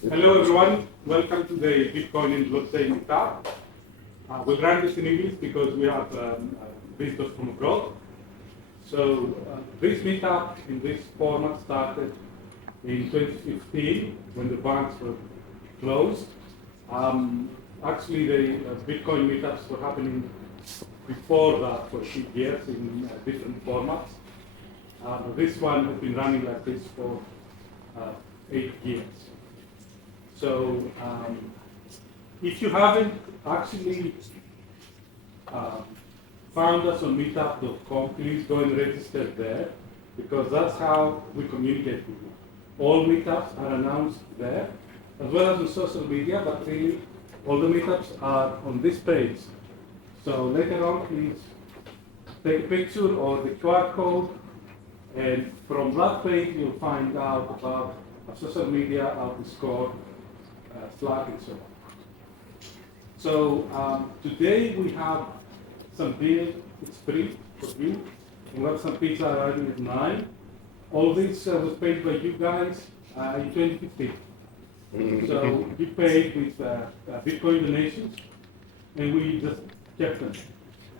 Hello everyone, welcome to the Bitcoin and blockchain meetup. We'll run this in English because we have visitors from abroad. So this meetup in this format started in 2015 when the banks were closed. Actually, the Bitcoin meetups were happening before that for 6 years in different formats. This one has been running like this for 8 years. So if you haven't actually found us on meetup.com, please go and register there, because that's how we communicate with you. All meetups are announced there, as well as on social media, but really all the meetups are on this page. So later on, please take a picture or the QR code, and from that page you'll find out about our social media, our Discord, Slack, and so on. So today we have some beer. It's free for you. We have some pizza arriving at 9. All this was paid by you guys in 2015. So you paid with Bitcoin donations, and we just kept them.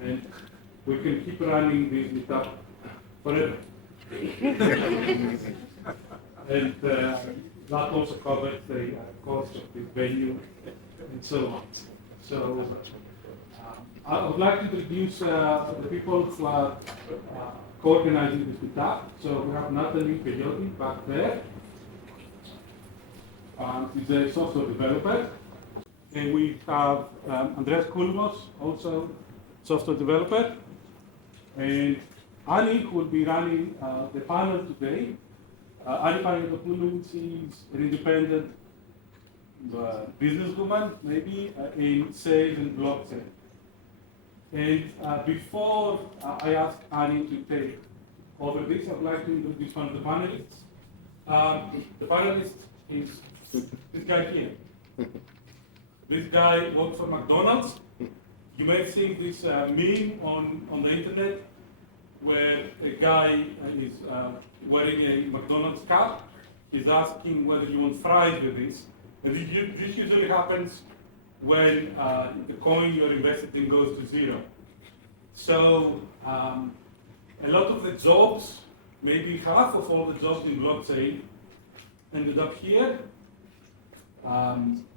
And we can keep running this meetup forever. And that also covers the cost of the venue and so on. So I would like to introduce the people who are co-organizing this meetup. So we have Natalie Peyote back there. She's a software developer. And we have Andreas Kouloumos, also software developer. And Annie, who will be running the panel today. Annie is an independent businesswoman, maybe, in sales and blockchain. And before I ask Annie to take over this, I'd like to introduce one of the panelists. The panelist is this guy here. This guy works for McDonald's. You may have seen this meme on the internet where a guy is wearing a McDonald's cap. He's asking whether you want fries with this. And this usually happens when the coin you're invested in goes to zero. So a lot of the jobs, maybe half of all the jobs in blockchain ended up here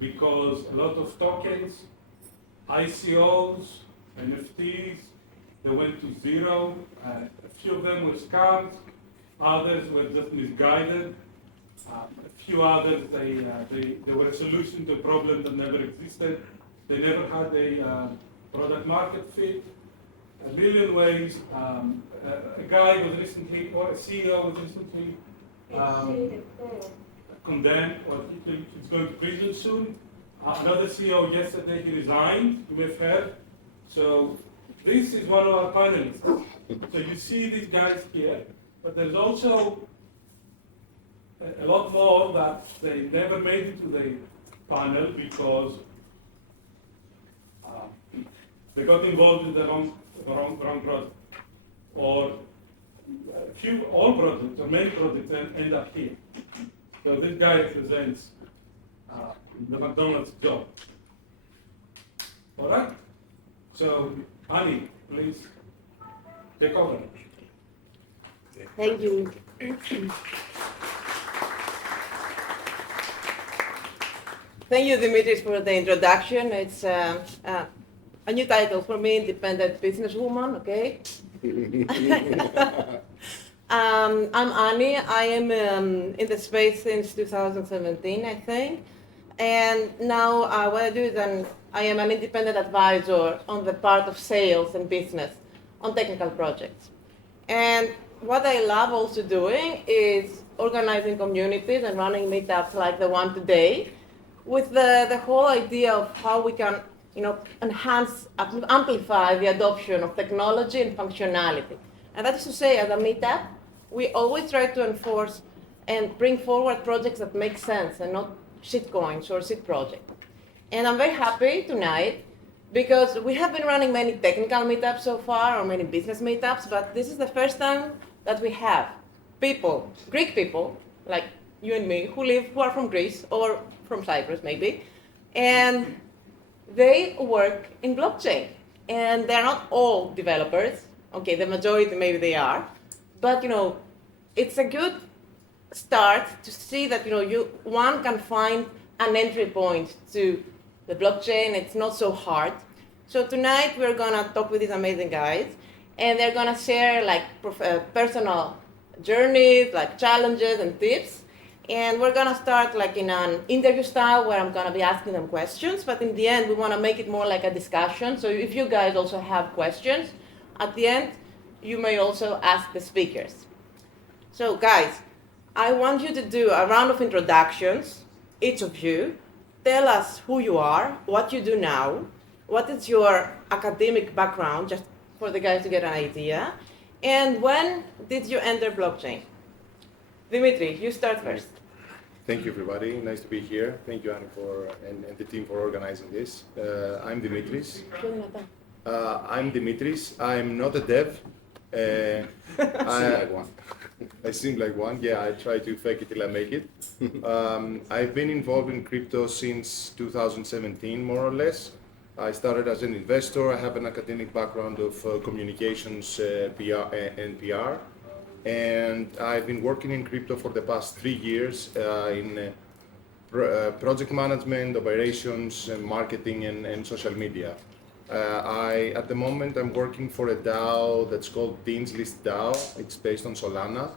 because a lot of tokens, ICOs, NFTs, they went to zero. A few of them were scams, others were just misguided. A few others, they were a solution to a problem that never existed. They never had a product market fit. A million ways. A guy was recently, or a CEO was recently condemned, or he's going to prison soon. Another CEO yesterday, he resigned, you may have heard. So this is one of our panelists. So you see these guys here, but there's also a lot more that they never made it to the panel because they got involved in the wrong project. Or all projects, or many projects end up here. So this guy represents the McDonald's job. All right? So, Annie, please take over. Thank you. Thank you, Dimitris, for the introduction. It's a new title for me, independent businesswoman, okay? I'm Annie. I am in the space since 2017, I think. And now what I do is I am an independent advisor on the part of sales and business on technical projects. And what I love also doing is organizing communities and running meetups like the one today, with the whole idea of how we can, enhance, amplify the adoption of technology and functionality. And that is to say, as a meetup, we always try to enforce and bring forward projects that make sense and not shitcoins or shit projects. And I'm very happy tonight because we have been running many technical meetups so far, or many business meetups, but this is the first time that we have people, Greek people, like you and me, who are from Greece or from Cyprus maybe, and they work in blockchain. And they're not all developers. Okay, the majority maybe they are, but it's a good start to see that one can find an entry point to the blockchain. It's not so hard. So tonight we're gonna talk with these amazing guys, and they're gonna share like personal journeys, like challenges and tips. And we're gonna start like in an interview style where I'm gonna be asking them questions, but in the end we wanna make it more like a discussion. So if you guys also have questions, at the end you may also ask the speakers. So guys, I want you to do a round of introductions, each of you. Tell us who you are, what you do now, what is your academic background, just for the guys to get an idea, and when did you enter blockchain? Dimitri, you start first. Thank you, everybody. Nice to be here. Thank you, Annie, and the team for organizing this. I'm Dimitris. I'm not a dev. I seem like one. Yeah, I try to fake it till I make it. I've been involved in crypto since 2017, more or less. I started as an investor. I have an academic background of communications, PR. And I've been working in crypto for the past 3 years in project management, operations, and marketing, and social media. At the moment, I'm working for a DAO that's called DList DAO. It's based on Solana.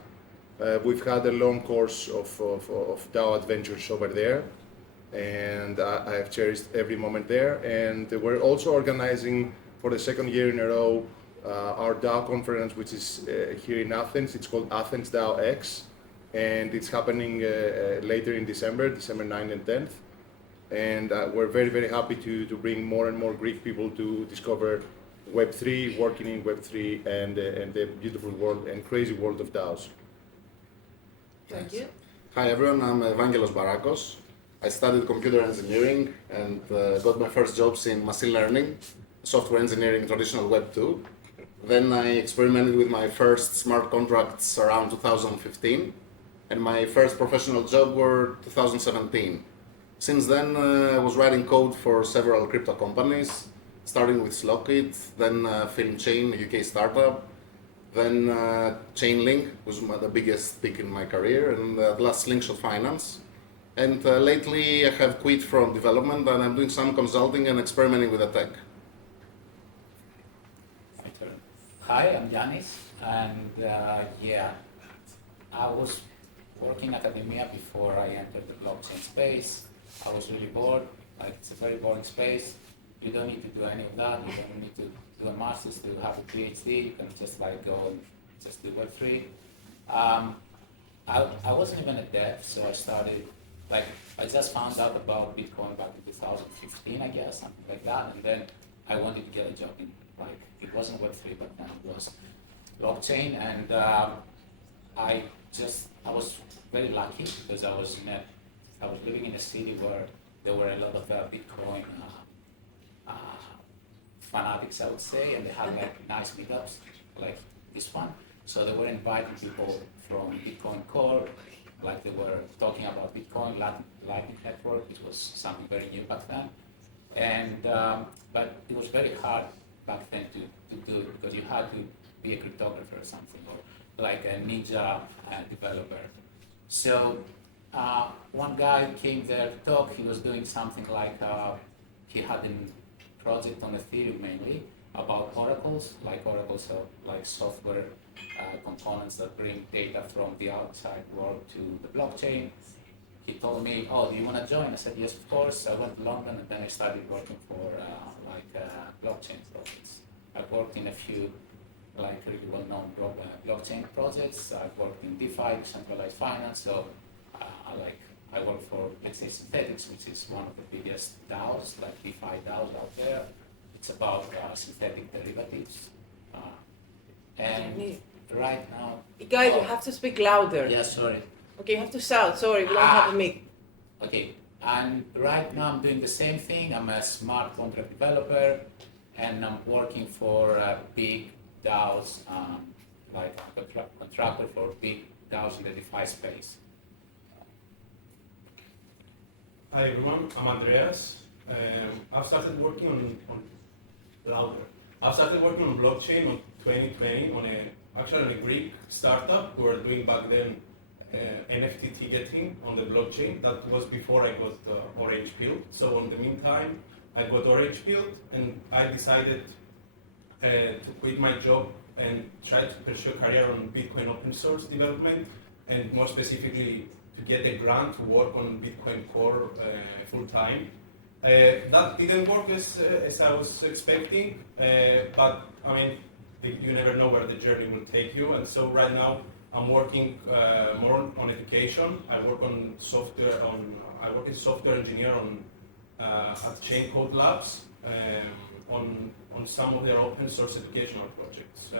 We've had a long course of DAO adventures over there, and I have cherished every moment there. And we're also organizing for the second year in a row our DAO conference, which is here in Athens. It's called Athens Dow X, and it's happening later in December 9th and 10th. And we're very, very happy to bring more and more Greek people to discover Web3, working in Web3, and the beautiful world and crazy world of DAOs. Thank you. Hi everyone, I'm Evangelos Barakos. I studied computer engineering and got my first jobs in machine learning, software engineering, traditional Web 2. Then I experimented with my first smart contracts around 2015, and my first professional job were 2017. Since then, I was writing code for several crypto companies, starting with Slock.it, then FilmChain, a UK startup, then Chainlink was the biggest pick in my career, and at last Slingshot Finance. And lately I have quit from development and I'm doing some consulting and experimenting with the tech. Hi, I'm Janis, and I was working at academia before I entered the blockchain space. I was really bored, like it's a very boring space. You don't need to do any of that, you don't need to do a master's to have a PhD, you can just like go and just do Web3. I wasn't even a dev, so I started, like I just found out about Bitcoin back in 2015, I guess, something like that, and then I wanted to get a job in, like, it wasn't Web3, but then it was blockchain, and I was very lucky because I was living in a city where there were a lot of Bitcoin fanatics, I would say, and they had like nice meetups like this one. So they were inviting people from Bitcoin Core, like they were talking about Bitcoin, Lightning Network, which was something very new back then. And but it was very hard back then to do it because you had to be a cryptographer or something, or like a ninja developer. So one guy came there to talk. He was doing something like he had a project on Ethereum mainly about oracles, like software components that bring data from the outside world to the blockchain. He told me, "Oh, do you want to join?" I said, "Yes, of course." I went to London and then I started working for blockchain projects. I've worked in a few like really well-known blockchain projects. I've worked in DeFi, Decentralized Finance. So I work for, let's say, Synthetics, which is one of the biggest DAOs, like DeFi DAOs out there. It's about synthetic derivatives. And right now... Guys, you have to speak louder. Yeah, sorry. Okay, you have to shout. Sorry, we don't have a mic. Okay, and right now I'm doing the same thing. I'm a smart contract developer, and I'm working for big DAOs, like a contractor for big DAOs in the DeFi space. Hi everyone, I'm Andreas. I've started working on blockchain on 2020 on a Greek startup. We were doing back then NFT ticketing on the blockchain. That was before I got orange pilled. So in the meantime, I got orange pilled, and I decided to quit my job and try to pursue a career on Bitcoin open source development, and more specifically to get a grant to work on Bitcoin Core full time. That didn't work as I was expecting, but I mean, you never know where the journey will take you. And so right now I'm working more on education. I work on software. I work as a software engineer at Chaincode Labs on some of their open source educational projects.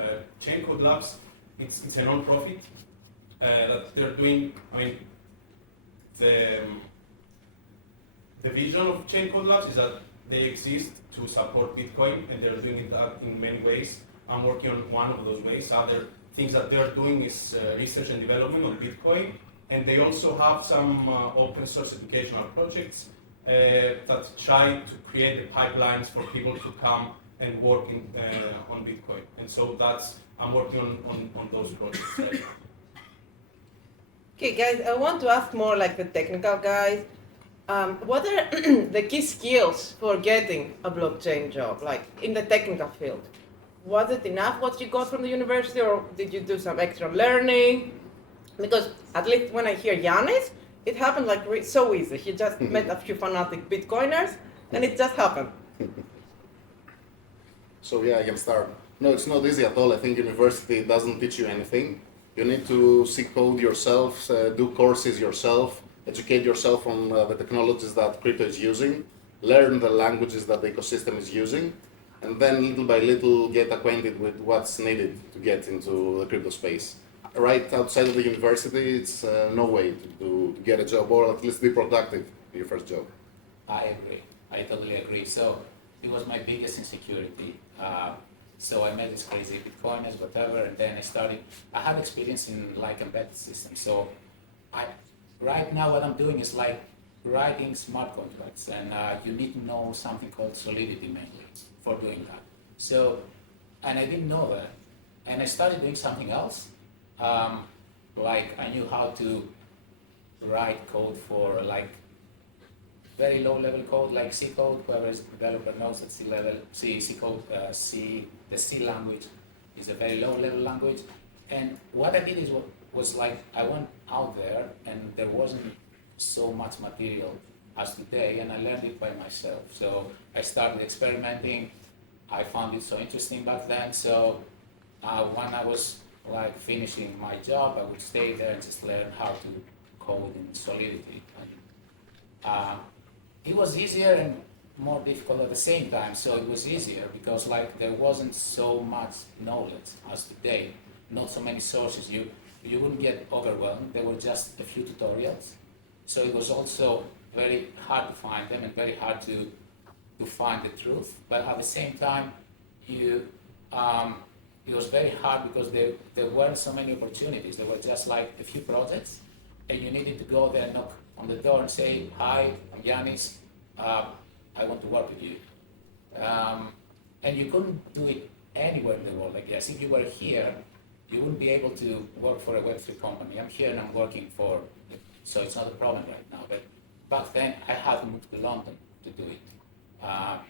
Chaincode Labs, it's a non-profit that they're doing. I mean, the vision of Chaincode Labs is that they exist to support Bitcoin, and they're doing that in many ways. I'm working on one of those ways. Other things that they're doing is research and development on Bitcoin, and they also have some open source educational projects that try to create the pipelines for people to come and work on Bitcoin. And so I'm working on those projects right now. Okay, guys, I want to ask more like the technical guys. What are the key skills for getting a blockchain job, like in the technical field? Was it enough what you got from the university, or did you do some extra learning? Because at least when I hear Yanis, it happened like so easy. He just met a few fanatic Bitcoiners, and it just happened. So yeah, I can start. No, it's not easy at all. I think university doesn't teach you anything. You need to see code yourself, do courses yourself, educate yourself on the technologies that crypto is using, learn the languages that the ecosystem is using, and then little by little get acquainted with what's needed to get into the crypto space. Right outside of the university, it's no way to get a job, or at least be productive in your first job. I agree. I totally agree. So it was my biggest insecurity. So I met these crazy Bitcoiners, whatever, and then I have experience in like embedded systems. So right now what I'm doing is like writing smart contracts, and you need to know something called Solidity mainly for doing that. So, and I didn't know that. And I started doing something else. Like I knew how to write code for like very low level code like C code. Whoever is a developer knows that C code, the C language is a very low level language. And what I did was like I went out there, and there wasn't so much material as today, and I learned it by myself. So I started experimenting. I found it so interesting back then. So when I was like finishing my job, I would stay there and just learn how to code in Solidity. And, it was easier and more difficult at the same time. So it was easier because like there wasn't so much knowledge as today, not so many sources. You wouldn't get overwhelmed. There were just a few tutorials. So it was also very hard to find them and very hard to find the truth. But at the same time, it was very hard because there weren't so many opportunities. There were just like a few projects, and you needed to go there and knock on the door and say, "Hi, I'm Yanis. I want to work with you." And you couldn't do it anywhere in the world, I guess. If you were here, you wouldn't be able to work for a Web3 company. I'm here and I'm working for it, so it's not a problem right now. But back then, I had to move to London to do it.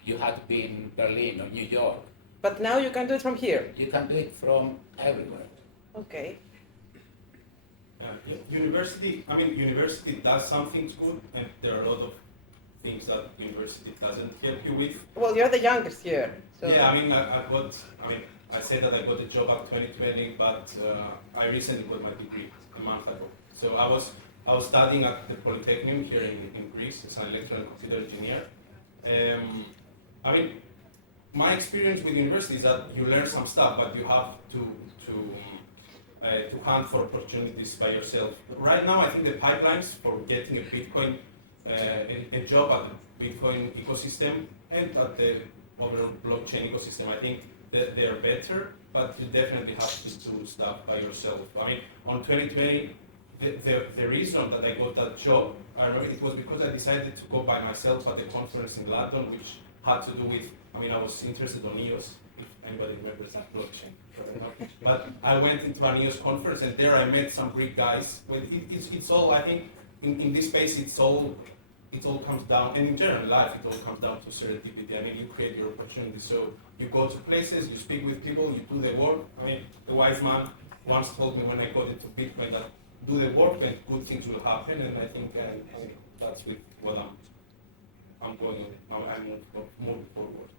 You had to be in Berlin or New York. But now you can do it from here. You can do it from everywhere. Okay. University does some things good, and there are a lot of things that university doesn't help you with. Well, you're the youngest here. So. Yeah, I said that I got a job at 2020, but I recently got my degree a month ago. So I was studying at the Polytechnic here in Greece as an electrical and computer engineer. My experience with university is that you learn some stuff, but you have to hunt for opportunities by yourself. Right now, I think the pipelines for getting a Bitcoin, a job at the Bitcoin ecosystem and at the overall blockchain ecosystem, I think that they are better, but you definitely have to do stuff by yourself. On 2020, the reason that I got that job, I remember it was because I decided to go by myself at a conference in London, which had to do with, I was interested on EOS, if anybody remembers that blockchain. But I went into an EOS conference, and there I met some Greek guys. Well, it's all, I think, in this space, it all comes down, and in general life, it all comes down to serendipity. You create your opportunities. So you go to places, you speak with people, you do the work. The wise man once told me when I got into Bitcoin that do the work and good things will happen, and I think that's with what I'm going on. I'm moving forward.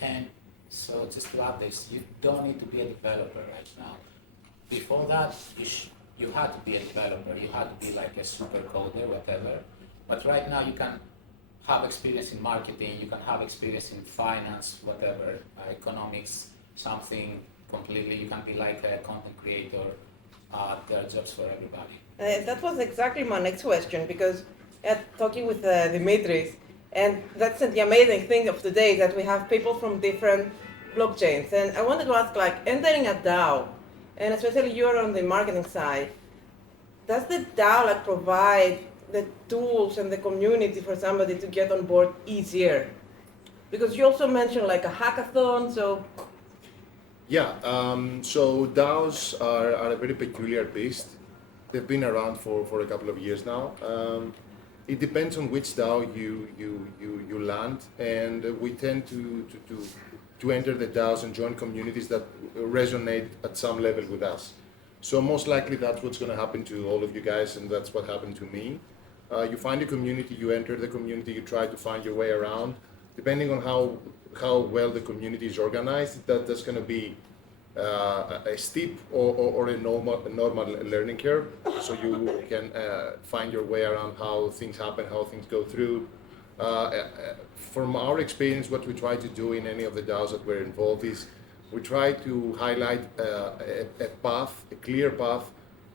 And so just to add this, you don't need to be a developer right now. Before that, you had to be a developer. You had to be like a super coder, whatever. But right now you can have experience in marketing, you can have experience in finance, whatever, economics, something completely. You can be like a content creator. There are jobs for everybody. That was exactly my next question, because talking with Dimitris, and that's the amazing thing of today, that we have people from different blockchains. And I wanted to ask, like, entering a DAO, and especially you're on the marketing side, does the DAO provide the tools and the community for somebody to get on board easier? Because you also mentioned like a hackathon, so... Yeah, so DAOs are a very peculiar beast. They've been around for a couple of years now. It depends on which DAO you land, and we tend to enter the DAOs and join communities that resonate at some level with us. So most likely that's what's going to happen to all of you guys, and that's what happened to me. You find a community, you enter the community, you try to find your way around. Depending on how well the community is organized, that's going to be a steep or a normal learning curve. So you can find your way around how things happen, how things go through. From our experience, what we try to do in any of the DAOs that we're involved is we try to highlight a path, a clear path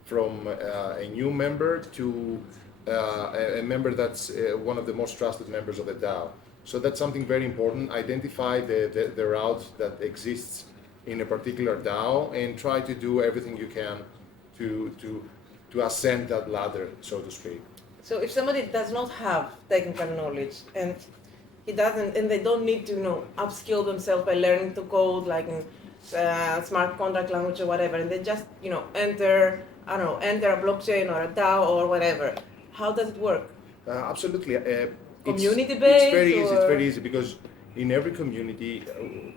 from a new member to a member that's one of the most trusted members of the DAO. So that's something very important. Identify the route that exists in a particular DAO and try to do everything you can to ascend that ladder, so to speak. So if somebody does not have technical knowledge and they don't need to upskill themselves by learning to code like in smart contract language or whatever, and they just enter a blockchain or a DAO or whatever, how does it work? Absolutely. Community-based? It's very easy because in every community,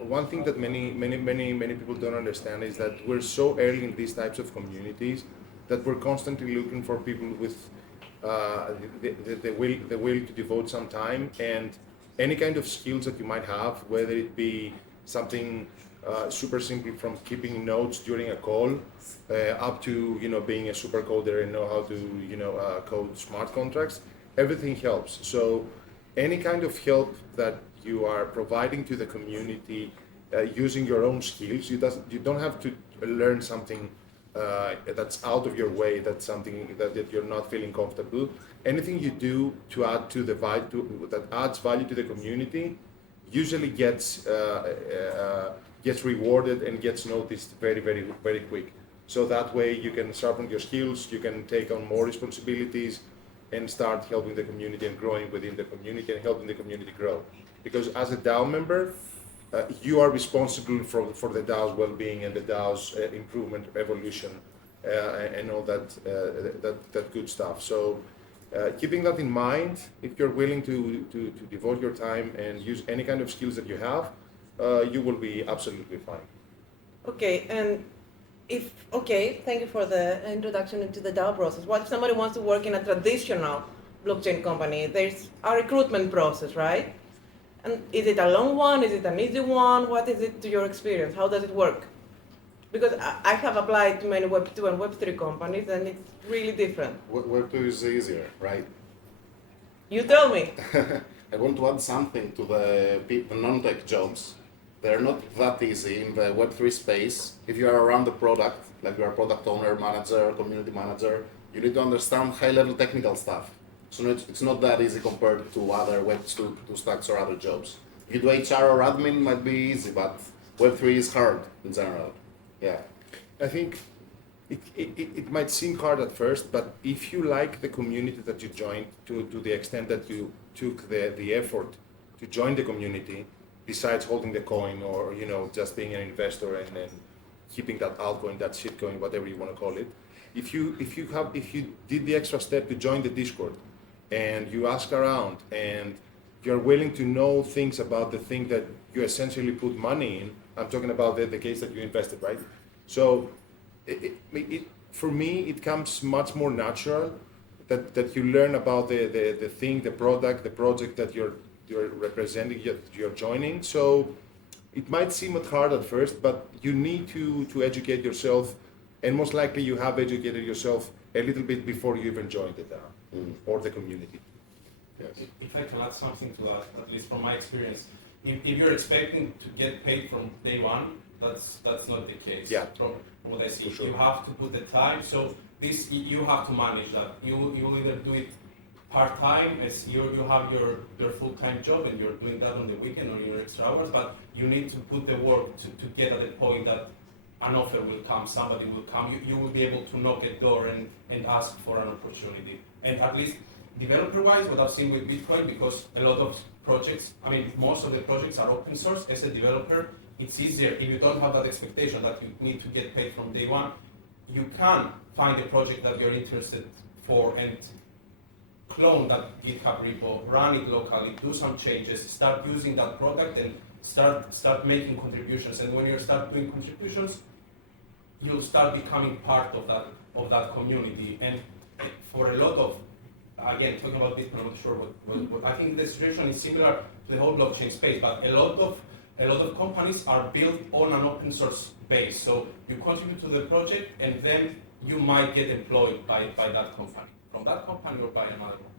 one thing that many people don't understand is that we're so early in these types of communities that we're constantly looking for people with the will to devote some time and any kind of skills that you might have, whether it be something super simple from keeping notes during a call up to being a super coder and know how to code smart contracts. Everything helps. So any kind of help that you are providing to the community using your own skills, you don't have to learn something that's out of your way, that's something that you're not feeling comfortable. Anything you do to add to the value, that adds value to the community, usually gets rewarded and gets noticed very, very, very quick. So that way you can sharpen your skills, you can take on more responsibilities, and start helping the community and growing within the community and helping the community grow. Because as a DAO member, you are responsible for the DAO's well-being and the DAO's improvement, evolution, and all that good stuff. So keeping that in mind, if you're willing to devote your time and use any kind of skills that you have, you will be absolutely fine. Okay, and thank you for the introduction into the DAO process. What if somebody wants to work in a traditional blockchain company? There's a recruitment process, right? And is it a long one? Is it an easy one? What is it to your experience? How does it work? Because I have applied to many Web2 and Web3 companies, and it's really different. Web2 is easier, right? You tell me. I want to add something to the non-tech jobs. They're not that easy in the Web3 space. If you are around the product, like you are product owner, manager, community manager, you need to understand high-level technical stuff. So it's not that easy compared to other Web2 stacks or other jobs. If you do HR or admin, might be easy, but Web3 is hard in general. Yeah. I think it might seem hard at first, but if you like the community that you joined to the extent that you took the effort to join the community, besides holding the coin or just being an investor and keeping that altcoin, that shitcoin, whatever you want to call it, if you did the extra step to join the Discord and you ask around and you're willing to know things about the thing that you essentially put money in, I'm talking about the case that you invested, right? So for me, it comes much more natural that you learn about the thing, the product, the project that you're representing, you're joining. So it might seem hard at first, but you need to educate yourself, and most likely you have educated yourself a little bit before you even joined the DAO or the community. Yes. If I can add something to that, at least from my experience, if you're expecting to get paid from day one, that's not the case. Yeah. From what I see, Sure. you have to put the time. So this you have to manage that. You either do it part time as you have your full time job and you're doing that on the weekend or your extra hours, but you need to put the work to get at the point that an offer will come, somebody will come. You will be able to knock at door and ask for an opportunity. And at least developer-wise, what I've seen with Bitcoin, because a lot of projects, most of the projects are open source. As a developer, it's easier if you don't have that expectation that you need to get paid from day one. You can find a project that you're interested for and clone that GitHub repo, run it locally, do some changes, start using that product, and start making contributions. And when you start doing contributions, you'll start becoming part of that community. And for a lot of, again, talking about Bitcoin, I'm not sure what I think the situation is similar to the whole blockchain space, but a lot of companies are built on an open source base. So you contribute to the project, and then you might get employed by that company, from that company or by another one.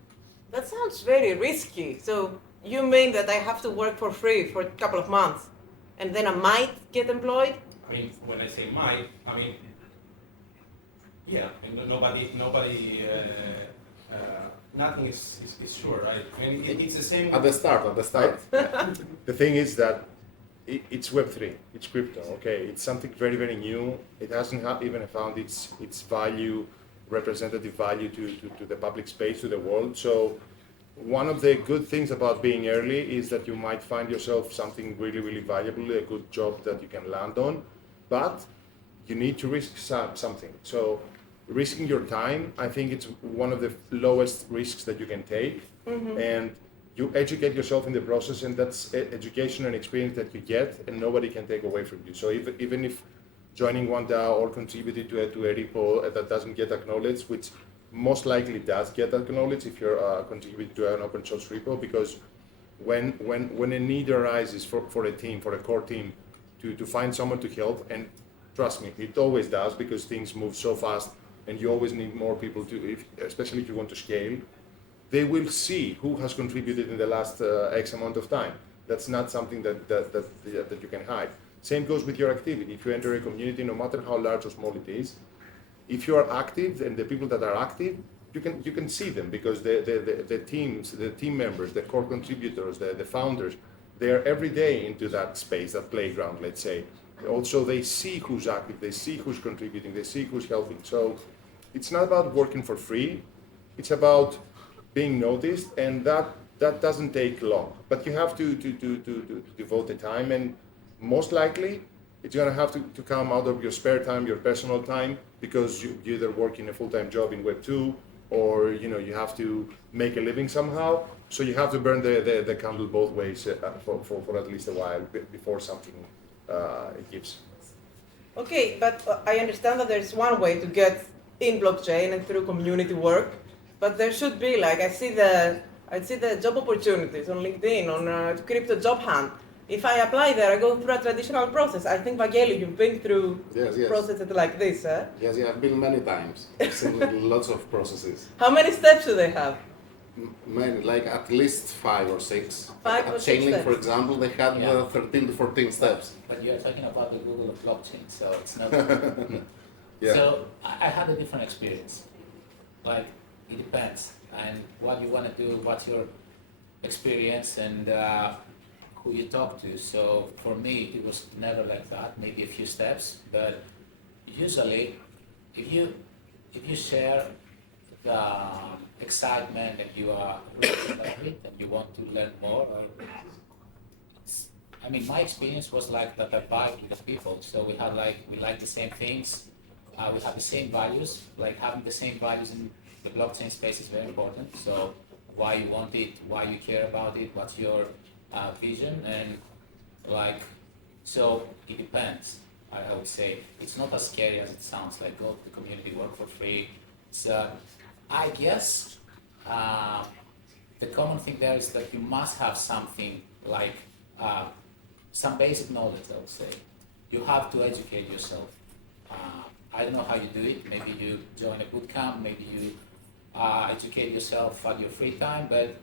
That sounds very risky. So you mean that I have to work for free for a couple of months, and then I might get employed? When I say might, yeah, and nobody, nothing is sure, right? It's the same. At the start. The thing is that it's Web3, it's crypto, okay? It's something very, very new. It hasn't even found its value, representative value to the public space, to the world. So one of the good things about being early is that you might find yourself something really, really valuable, a good job that you can land on, but you need to risk something. So risking your time, I think it's one of the lowest risks that you can take. Mm-hmm. And you educate yourself in the process, and that's education and experience that you get, and nobody can take away from you. So even if joining one DAO or contributing to a repo that doesn't get acknowledged, which most likely does get acknowledged if you're contributing to an open source repo, because when a need arises for a team, for a core team, to find someone to help, and trust me, it always does, because things move so fast and you always need more people especially if you want to scale, they will see who has contributed in the last X amount of time. That's not something that you can hide. Same goes with your activity. If you enter a community, no matter how large or small it is, if you are active, and the people that are active, you can see them, because the teams, the team members, the core contributors, the founders, they are every day into that space, that playground, let's say. Also, they see who's active, they see who's contributing, they see who's helping. So it's not about working for free, it's about being noticed, and that doesn't take long. But you have to devote the time, and most likely it's going to have to come out of your spare time, your personal time, because you either work in a full-time job in Web2, or you have to make a living somehow. So you have to burn the candle both ways for at least a while before something gives. Okay, but I understand that there's one way to get in blockchain and through community work, but there should be, like, I see the job opportunities on LinkedIn, on crypto job hunt. If I apply there, I go through a traditional process. I think, Vangeli, you've been through processes like this, eh? Yes, I've been many times. I've seen lots of processes. How many steps do they have? Many, like at least 5 or 6. Five at or six Chainlink, steps. for example, they had 13 to 14 steps. But you're talking about the Google of blockchain, so it's not. Yeah. So I had a different experience. Like, it depends, and what you want to do, what's your experience, and who you talk to. So for me, it was never like that. Maybe a few steps, but usually if you share the excitement and you are really about it and you want to learn more, I mean, my experience was like that I vibe with the people. So we like the same things, we have the same values. Like having the same values in the blockchain space is very important. So why you want it, why you care about it, what's your vision, and like, so it depends. I would say it's not as scary as it sounds. Like go to the community, work for free. So I guess the common thing there is that you must have something like some basic knowledge, I would say. You have to educate yourself. I don't know how you do it. Maybe you join a bootcamp, maybe you educate yourself at your free time, but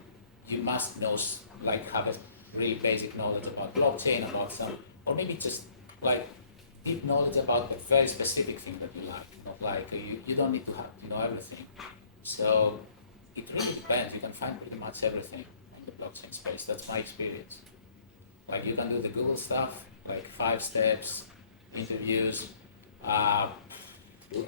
you must know, like have a really basic knowledge about blockchain, about some, or maybe just like deep knowledge about a very specific thing that you like. Not like you don't need to have to know everything. So it really depends. You can find pretty much everything in the blockchain space. That's my experience. Like you can do the Google stuff, like 5 steps, interviews.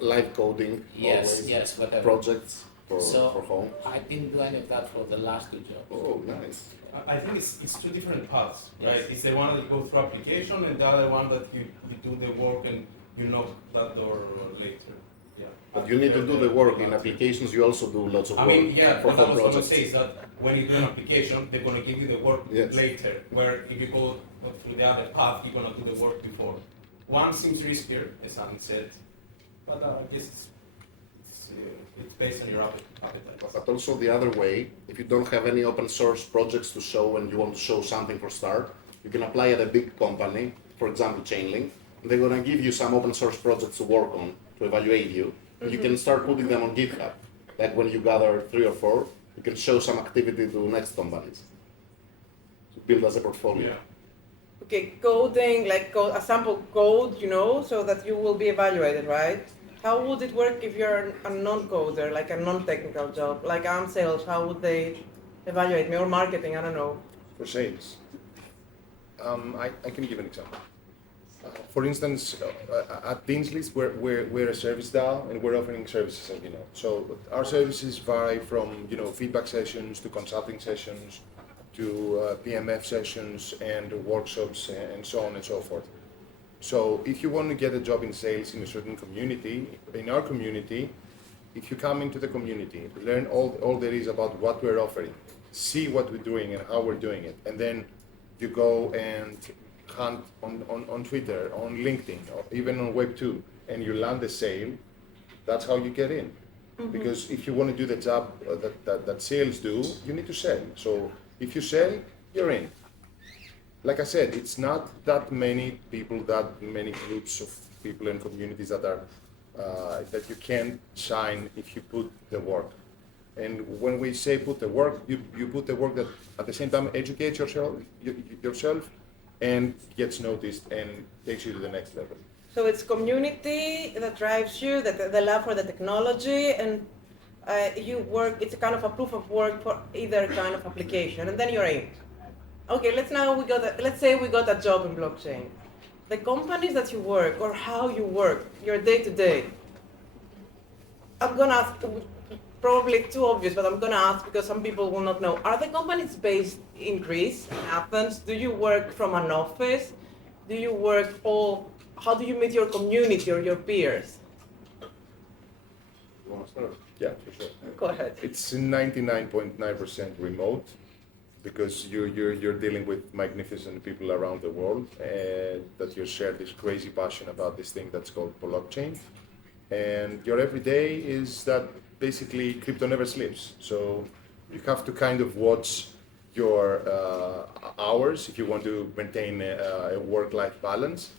Live coding, Yes, yes, whatever. projects for home. I didn't do any of that for the last 2 jobs. Oh, nice. I think it's two different paths, right? Yes. It's the one that you go through application and the other one that you do the work and you knock that door later. Yeah. But you need to do the work in applications. You also do lots of work I mean, yeah, for what I home was going to projects. say is that when you do an application, they're going to give you the work Yes. later, where if you go through the other path, you're going to do the work before. One seems riskier, as Alan said, but I guess it's based on your appetite. But also the other way, if you don't have any open source projects to show and you want to show something for start, you can apply at a big company, for example Chainlink, and they're going to give you some open source projects to work on, to evaluate you. Mm-hmm. You can start putting them on GitHub. Like when you gather 3 or 4, you can show some activity to next companies to build as a portfolio. Yeah. Okay, coding, like a sample code, so that you will be evaluated, right? How would it work if you're a non-coder, like a non-technical job, like I'm sales? How would they evaluate me, or marketing? I don't know. For sales, I can give an example. For instance, at DList, we're a service DAO and we're offering services, as you know. So our services vary from feedback sessions to consulting sessions to PMF sessions and workshops and so on and so forth. So if you want to get a job in sales in a certain community, in our community, if you come into the community, learn all there is about what we're offering, see what we're doing and how we're doing it, and then you go and hunt on Twitter, on LinkedIn, or even on Web2, and you land a sale, that's how you get in. Mm-hmm. Because if you want to do the job that sales do, you need to sell. So if you sell, you're in. Like I said, it's not that many people, that many groups of people and communities that are that you can shine if you put the work. And when we say put the work, you put the work that at the same time educates yourself and gets noticed and takes you to the next level. So it's community that drives you, the love for the technology, and you work. It's a kind of a proof of work for either kind of application, and then you're in. Okay, let's say we got a job in blockchain. The companies that you work, or how you work, your day-to-day, I'm gonna ask, probably too obvious, but I'm gonna ask because some people will not know. Are the companies based in Greece, in Athens? Do you work from an office? Do you work how do you meet your community or your peers? You want to start? Yeah, for sure. Go ahead. It's 99.9% remote, because you're dealing with magnificent people around the world, and that you share this crazy passion about this thing that's called blockchain. And your everyday is that basically crypto never sleeps. So you have to kind of watch your hours if you want to maintain a work-life balance.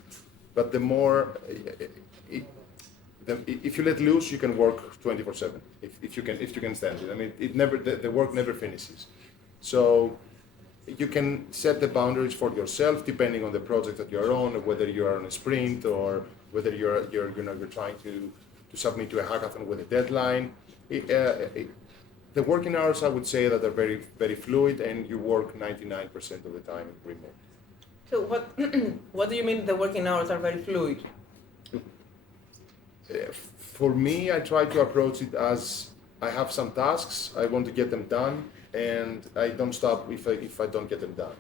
But the more, if you let loose, you can work 24/7. If you can stand it. I mean, the work never finishes. So you can set the boundaries for yourself depending on the project that you're on, or whether you're on a sprint, or whether you're trying to submit to a hackathon with a deadline. The working hours, I would say, that are very, very fluid, and you work 99% of the time remote. So what do you mean the working hours are very fluid? For me, I try to approach it as I have some tasks, I want to get them done, and I don't stop if I don't get them done.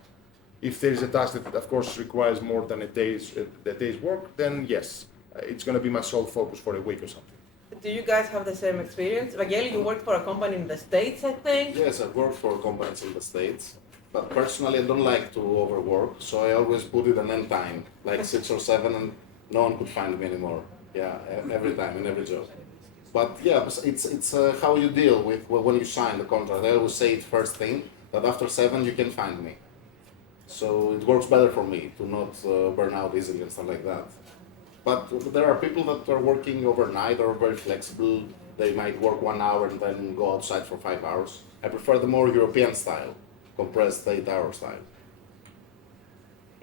If there is a task that, of course, requires more than a day's work, then yes, it's going to be my sole focus for a week or something. Do you guys have the same experience? Evangelos, you worked for a company in the States, I think? Yes, I've worked for companies in the States, but personally I don't like to overwork, so I always put it an end time, like 6 or 7, and no one could find me anymore. Yeah, every time, in every job. But yeah, it's how you deal with when you sign the contract. I always say it first thing, that after 7 you can find me. So it works better for me to not burn out easily and stuff like that. But there are people that are working overnight or very flexible. They might work 1 hour and then go outside for 5 hours. I prefer the more European style, compressed 8-hour style.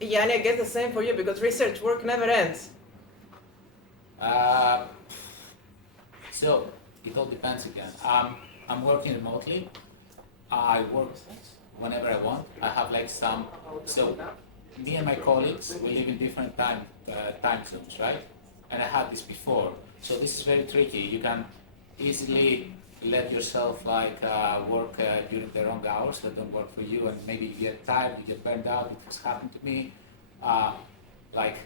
Yanni, I guess the same for you because research work never ends. So it all depends again. I'm working remotely. I work whenever I want. I have like so me and my colleagues, we live in different time zones, right? And I had this before. So this is very tricky. You can easily let yourself work during the wrong hours that don't work for you, and maybe you get tired, you get burned out. It has happened to me. Like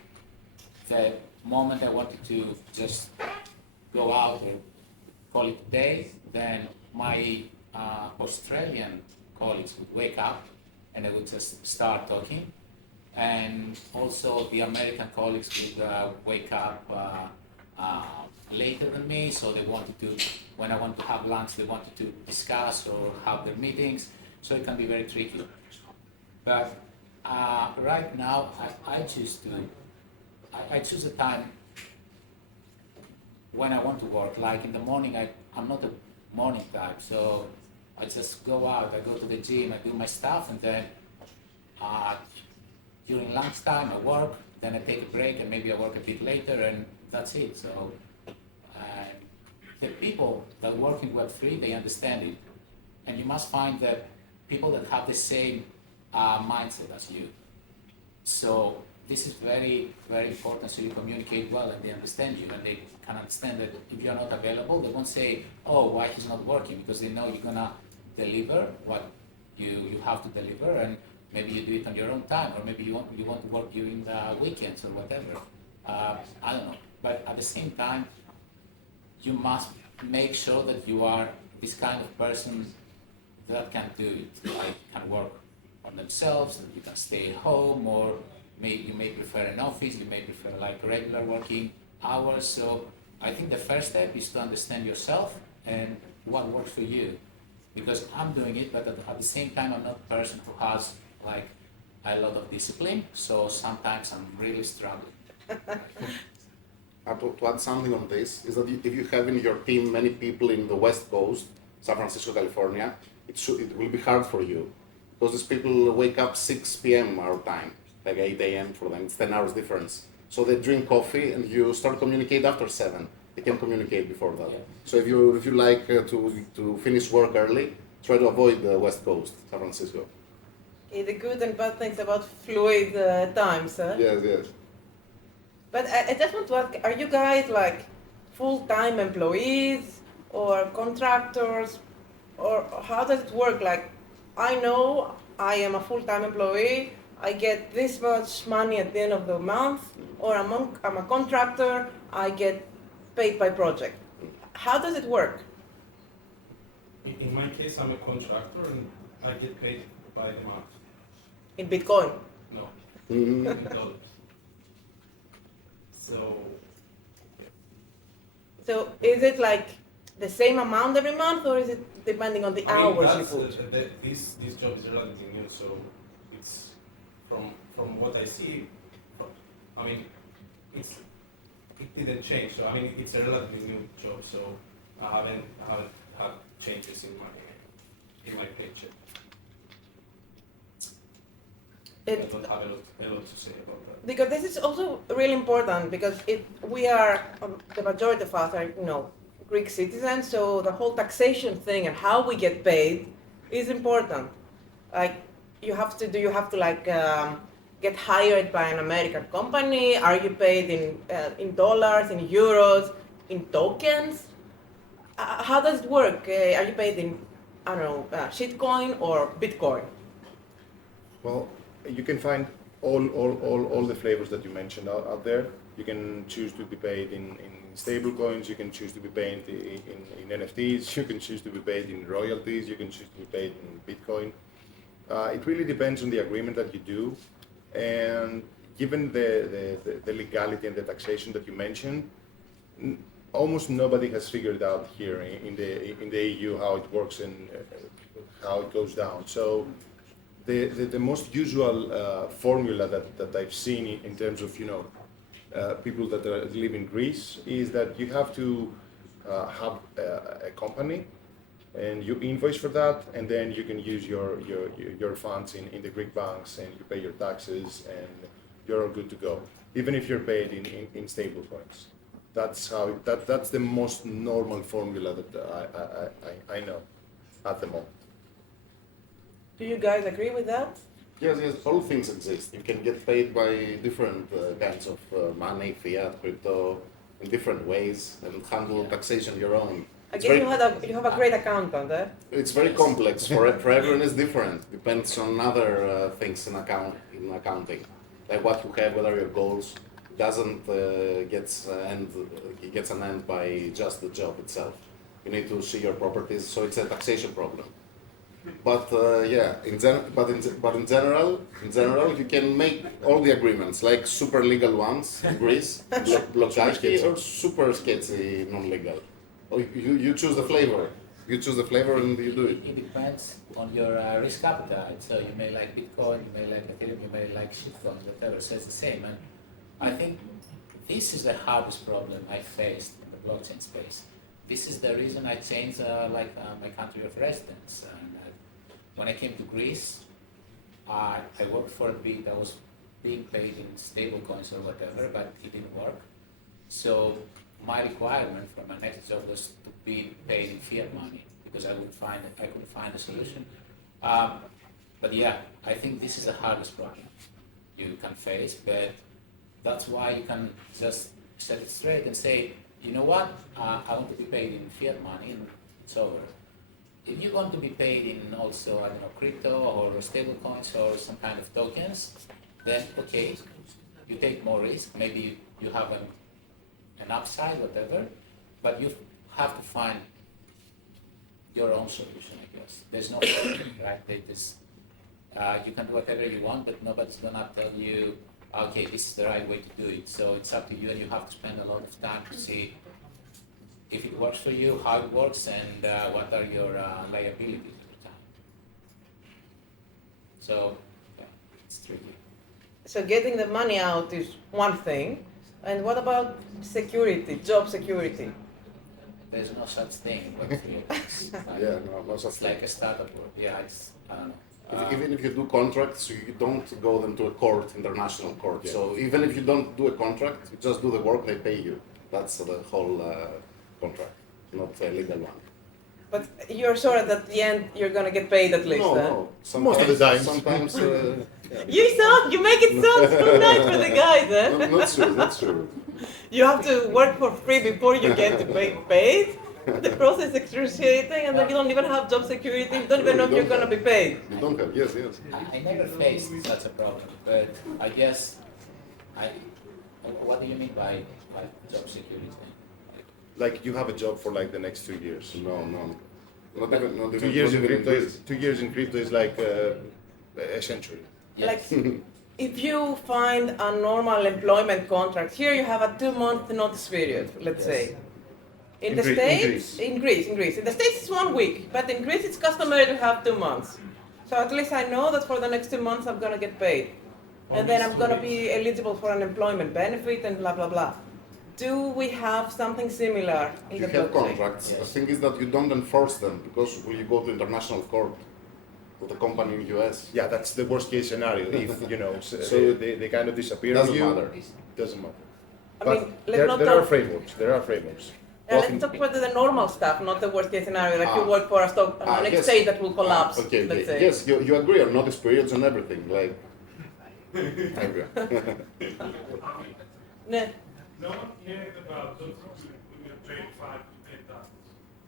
the moment I wanted to just go out or call it a day, then my Australian colleagues would wake up and they would just start talking. And also the American colleagues would wake up later than me, so they wanted to, when I wanted to have lunch, they wanted to discuss or have their meetings, so it can be very tricky. But right now, I choose the time when I want to work. Like in the morning, I'm not a morning type, so I just go out, I go to the gym, I do my stuff, and then during lunchtime I work, then I take a break, and maybe I work a bit later, and that's it. So the people that work in Web3, they understand it, and you must find that people that have the same mindset as you. So this is very, very important, so you communicate well and they understand you, and they can understand that if you're not available, they won't say, oh, why he's not working, because they know you're gonna deliver what you have to deliver, and maybe you do it on your own time, or maybe you want to work during the weekends or whatever. I don't know, but at the same time, you must make sure that you are this kind of person that can do it, like can work on themselves, and you can stay at home, or you may prefer an office, you may prefer like regular working hours. So I think the first step is to understand yourself and what works for you. Because I'm doing it, but at the same time, I'm not a person who has like a lot of discipline. So sometimes I'm really struggling. To add something on this, is that if you have in your team many people in the West Coast, San Francisco, California, it will be hard for you. Because these people wake up 6 p.m. our time, like 8 a.m. for them, it's 10 hours difference. So they drink coffee and you start communicate after 7. They can communicate before that. Yeah. So if you like to finish work early, try to avoid the West Coast, San Francisco. Okay, the good and bad things about fluid times, huh? Yes. But I just want to ask, are you guys like full-time employees or contractors, or how does it work? Like, I know I am a full-time employee, I get this much money at the end of the month, or I'm a contractor, I get paid by project. How does it work? In my case, I'm a contractor and I get paid by the month. In Bitcoin? No, Mm-hmm. in dollars. So is it like the same amount every month, or is it depending on the hours you put? This job is relatively new, so it's from what I see. I mean, it didn't change. So I mean, it's a relatively new job, so I haven't had changes in my paycheck. I don't have a lot to say about that. Because this is also really important, because we are, the majority of us are, Greek citizens, so the whole taxation thing and how we get paid is important. Like, do you have to get hired by an American company? Are you paid in dollars, in euros? in tokens? How does it work? Are you paid in, I don't know, shitcoin or Bitcoin? Well, you can find all the flavors that you mentioned out there. You can choose to be paid in stable coins, you can choose to be paid in NFTs, you can choose to be paid in royalties, you can choose to be paid in Bitcoin. It really depends on the agreement that you do, and given the legality and the taxation that you mentioned, almost nobody has figured out here in the EU how it works and how it goes down. So the most usual formula that I've seen in terms of people that live in Greece is that you have to have a company and you invoice for that, and then you can use your funds in the Greek banks, and you pay your taxes, and you're all good to go, even if you're paid in stable coins. That's the most normal formula that I know at the moment. Do you guys agree with that? Yes, all things exist. You can get paid by different kinds of money, fiat, crypto, in different ways, and handle taxation your own. I guess you have a great accountant, eh? It's very complex. For everyone is different. Depends on other things in accounting, like what you have, what are your goals. Doesn't gets an end by just the job itself. You need to see your properties, so it's a taxation problem. But in general, you can make all the agreements, like super legal ones in Greece, blockchain, or super sketchy non-legal. Or you choose the flavor. You choose the flavor and you do it. It depends on your risk appetite. So you may like Bitcoin, you may like Ethereum, you may like shitcoins, whatever. So it's the same. And I think this is the hardest problem I faced in the blockchain space. This is the reason I changed my country of residence. When I came to Greece, I worked for a bit. I was being paid in stable coins or whatever, but it didn't work. So my requirement for my next job was to be paid in fiat money because I couldn't find a solution. But yeah, I think this is the hardest problem you can face, but that's why you can just set it straight and say, you know what, I want to be paid in fiat money and it's over. If you want to be paid in also, I don't know, crypto or stable coins or some kind of tokens, then okay, you take more risk, maybe you have an upside, whatever, but you have to find your own solution, I guess. There's no solution, right? You can do whatever you want, but nobody's gonna tell you, okay, this is the right way to do it. So it's up to you, and you have to spend a lot of time to see if it works for you, how it works, and what are your liabilities at the time. So, yeah, it's tricky. So getting the money out is one thing. And what about security, job security? There's no such thing. No such It's thing. like a startup world. Yeah, I don't know. Even if you do contracts, you don't go them to a court, international court. Yeah. So even if you don't do a contract, you just do the work, they pay you. That's the whole contract, not a legal one. But you're sure that at the end you're gonna get paid at least, No. Most of the time. Sometimes. You make it sound so nice for the guys, eh? Not sure. You have to work for free before you get to be paid. The process is excruciating, and then you don't even have job security. You don't even know if you're gonna be paid. You don't have, yes. I never faced such a problem, but I guess, what do you mean by job security? Like you have a job for like the next 2 years. No. Not even 2 years in not even crypto. this. 2 years in crypto is like a century. Yes. Like, if you find a normal employment contract, here you have a 2-month notice period, let's say. In the States, in Greece. In the States it's 1 week, but in Greece it's customary to have 2 months. So at least I know that for the next 2 months I'm gonna get paid. And then I'm gonna be eligible for an employment benefit and blah, blah, blah. Do we have something similar in You the have blockchain? contracts. Yes. The thing is that you don't enforce them because when you go to international court with a company in US, Yeah, that's the worst case scenario. If So they kind of disappear on doesn't you, matter. doesn't matter. I But mean, let's not there are talk. frameworks. There are frameworks. Let's talk about the normal stuff, not the worst case scenario. Like you work for an yes. exchange that will collapse. Okay. Let's say. Yes, you agree on notice periods and everything. Like, I agree. Ne. No one cares about job security when you're paid 5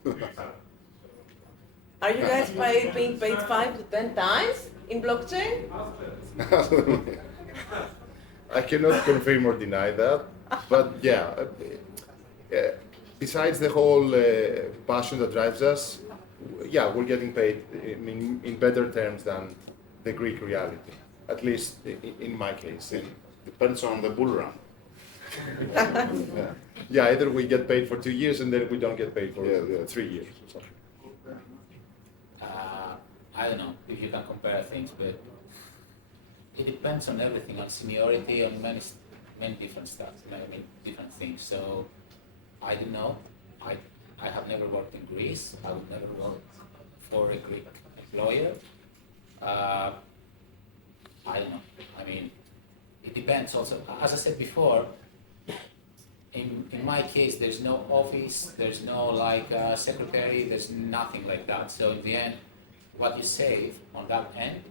to 10 times. Are you guys being paid 5 to 10 times in blockchain? I cannot confirm or deny that, but yeah, besides the whole passion that drives us, yeah, we're getting paid in better terms than the Greek reality, at least in my case. It depends on the bull run. Yeah, either we get paid for 2 years and then we don't get paid for Yeah. 3 years. So. I don't know if you can compare things, but it depends on everything, on seniority, on many different stuff, many different things. So I don't know. I have never worked in Greece. I would never work for a Greek employer. I don't know. I mean, it depends also. As I said before, in my case, there's no office, there's no like secretary, there's nothing like that. So in the end, what you save on that end,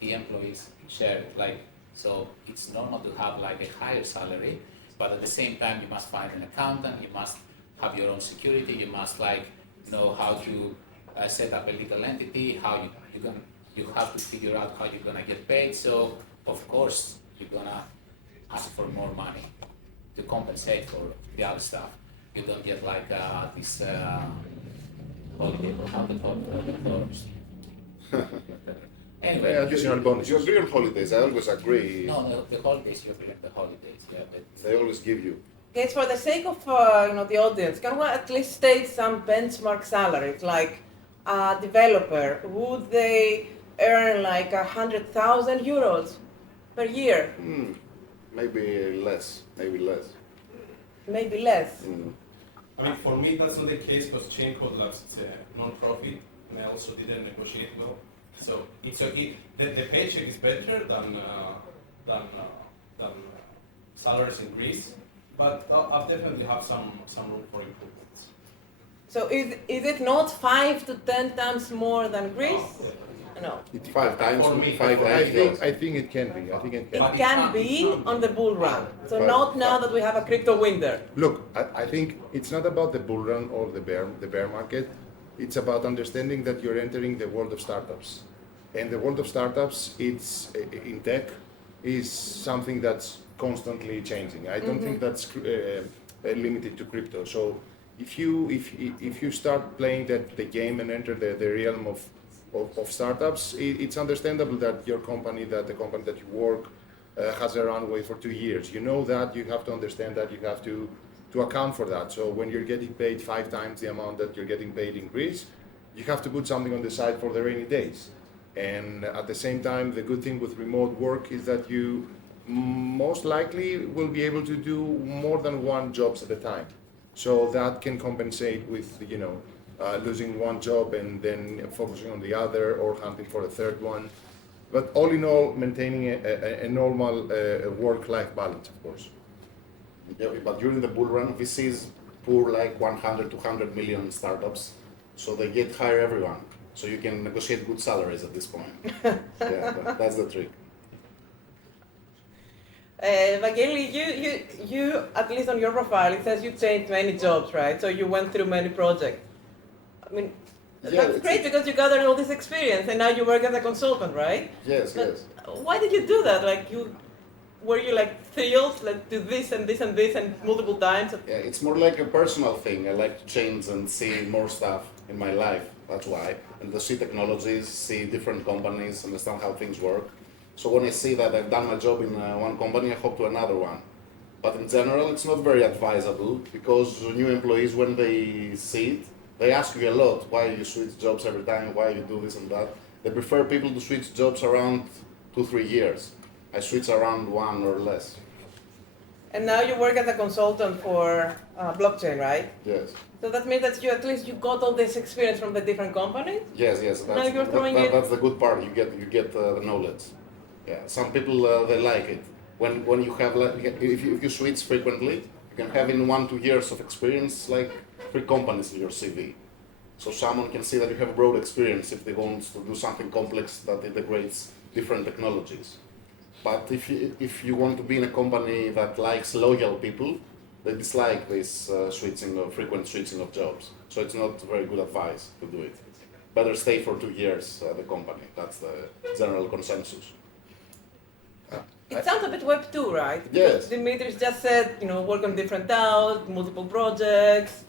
the employees share it. Like, so it's normal to have like a higher salary, but at the same time, you must find an accountant, you must have your own security, you must like know how to set up a legal entity, how you have to figure out how you're gonna get paid. So of course, you're gonna ask for more money to compensate for the other stuff. You don't get like this holiday, how to call it, anyway. Additional bonus. You agree on holidays, I always agree. No, the holidays, you agree on the holidays, yeah, but They always give you. Guys, for the sake of the audience, can we at least state some benchmark salaries? Like a developer, would they earn like 100,000 euros per year? Maybe less. Maybe less. I mean, for me, that's not the case because Chaincode Labs is a non-profit, and I also didn't negotiate well. So it's okay. The paycheck is better than salaries in Greece, but I'll definitely have some room for improvements. So is it not 5 to 10 times more than Greece? No. 5 times, For me, 5 for times. me, I think it can be. I think it can It be. can be on the bull run. So not now that we have a crypto winter. Look, I think it's not about the bull run or the bear market. It's about understanding that you're entering the world of startups. And the world of startups, it's in tech, is something that's constantly changing. I don't think that's limited to crypto. So if you start playing the game and enter the realm of startups, it's understandable that your company, that the company that you work, has a runway for 2 years. You know that, you have to understand that, you have to account for that. So when you're getting paid 5 times the amount that you're getting paid in Greece, you have to put something on the side for the rainy days. And at the same time, the good thing with remote work is that you most likely will be able to do more than one job at a time. So that can compensate with, losing one job and then focusing on the other or hunting for a third one. But all in all, maintaining a normal work-life balance, of course. Yeah, but during the bull run, VCs pour like 100, 200 million startups, so they hire everyone. So you can negotiate good salaries at this point. Yeah, that's the trick. Evangelos, you, at least on your profile, it says you changed many jobs, right? So you went through many projects. I mean, that's great because you gathered all this experience and now you work as a consultant, right? Yes, but yes. Why did you do that? Were you like thrilled, like do this and this and this and multiple times? Yeah, it's more like a personal thing. I like to change and see more stuff in my life. That's why. And to see technologies, see different companies, understand how things work. So when I see that I've done my job in one company, I hop to another one. But in general, it's not very advisable because new employees, when they see it, they ask you a lot why you switch jobs every time, why you do this and that. They prefer people to switch jobs around 2-3 years. I switch around 1 or less. And now you work as a consultant for blockchain, right? Yes. So that means that you got all this experience from the different companies? Yes. Now you're throwing it. That's the good part. You get the knowledge. Yeah. Some people they like it. When you have if you switch frequently, you can have in 1-2 years of experience like 3 companies in your CV. So someone can see that you have broad experience if they want to do something complex that integrates different technologies. But if you want to be in a company that likes loyal people, they dislike this frequent switching of jobs. So it's not very good advice to do it. Better stay for 2 years at the company. That's the general consensus. It sounds a bit Web 2, right? Yes. Dimitris just said, work on different DAOs, multiple projects.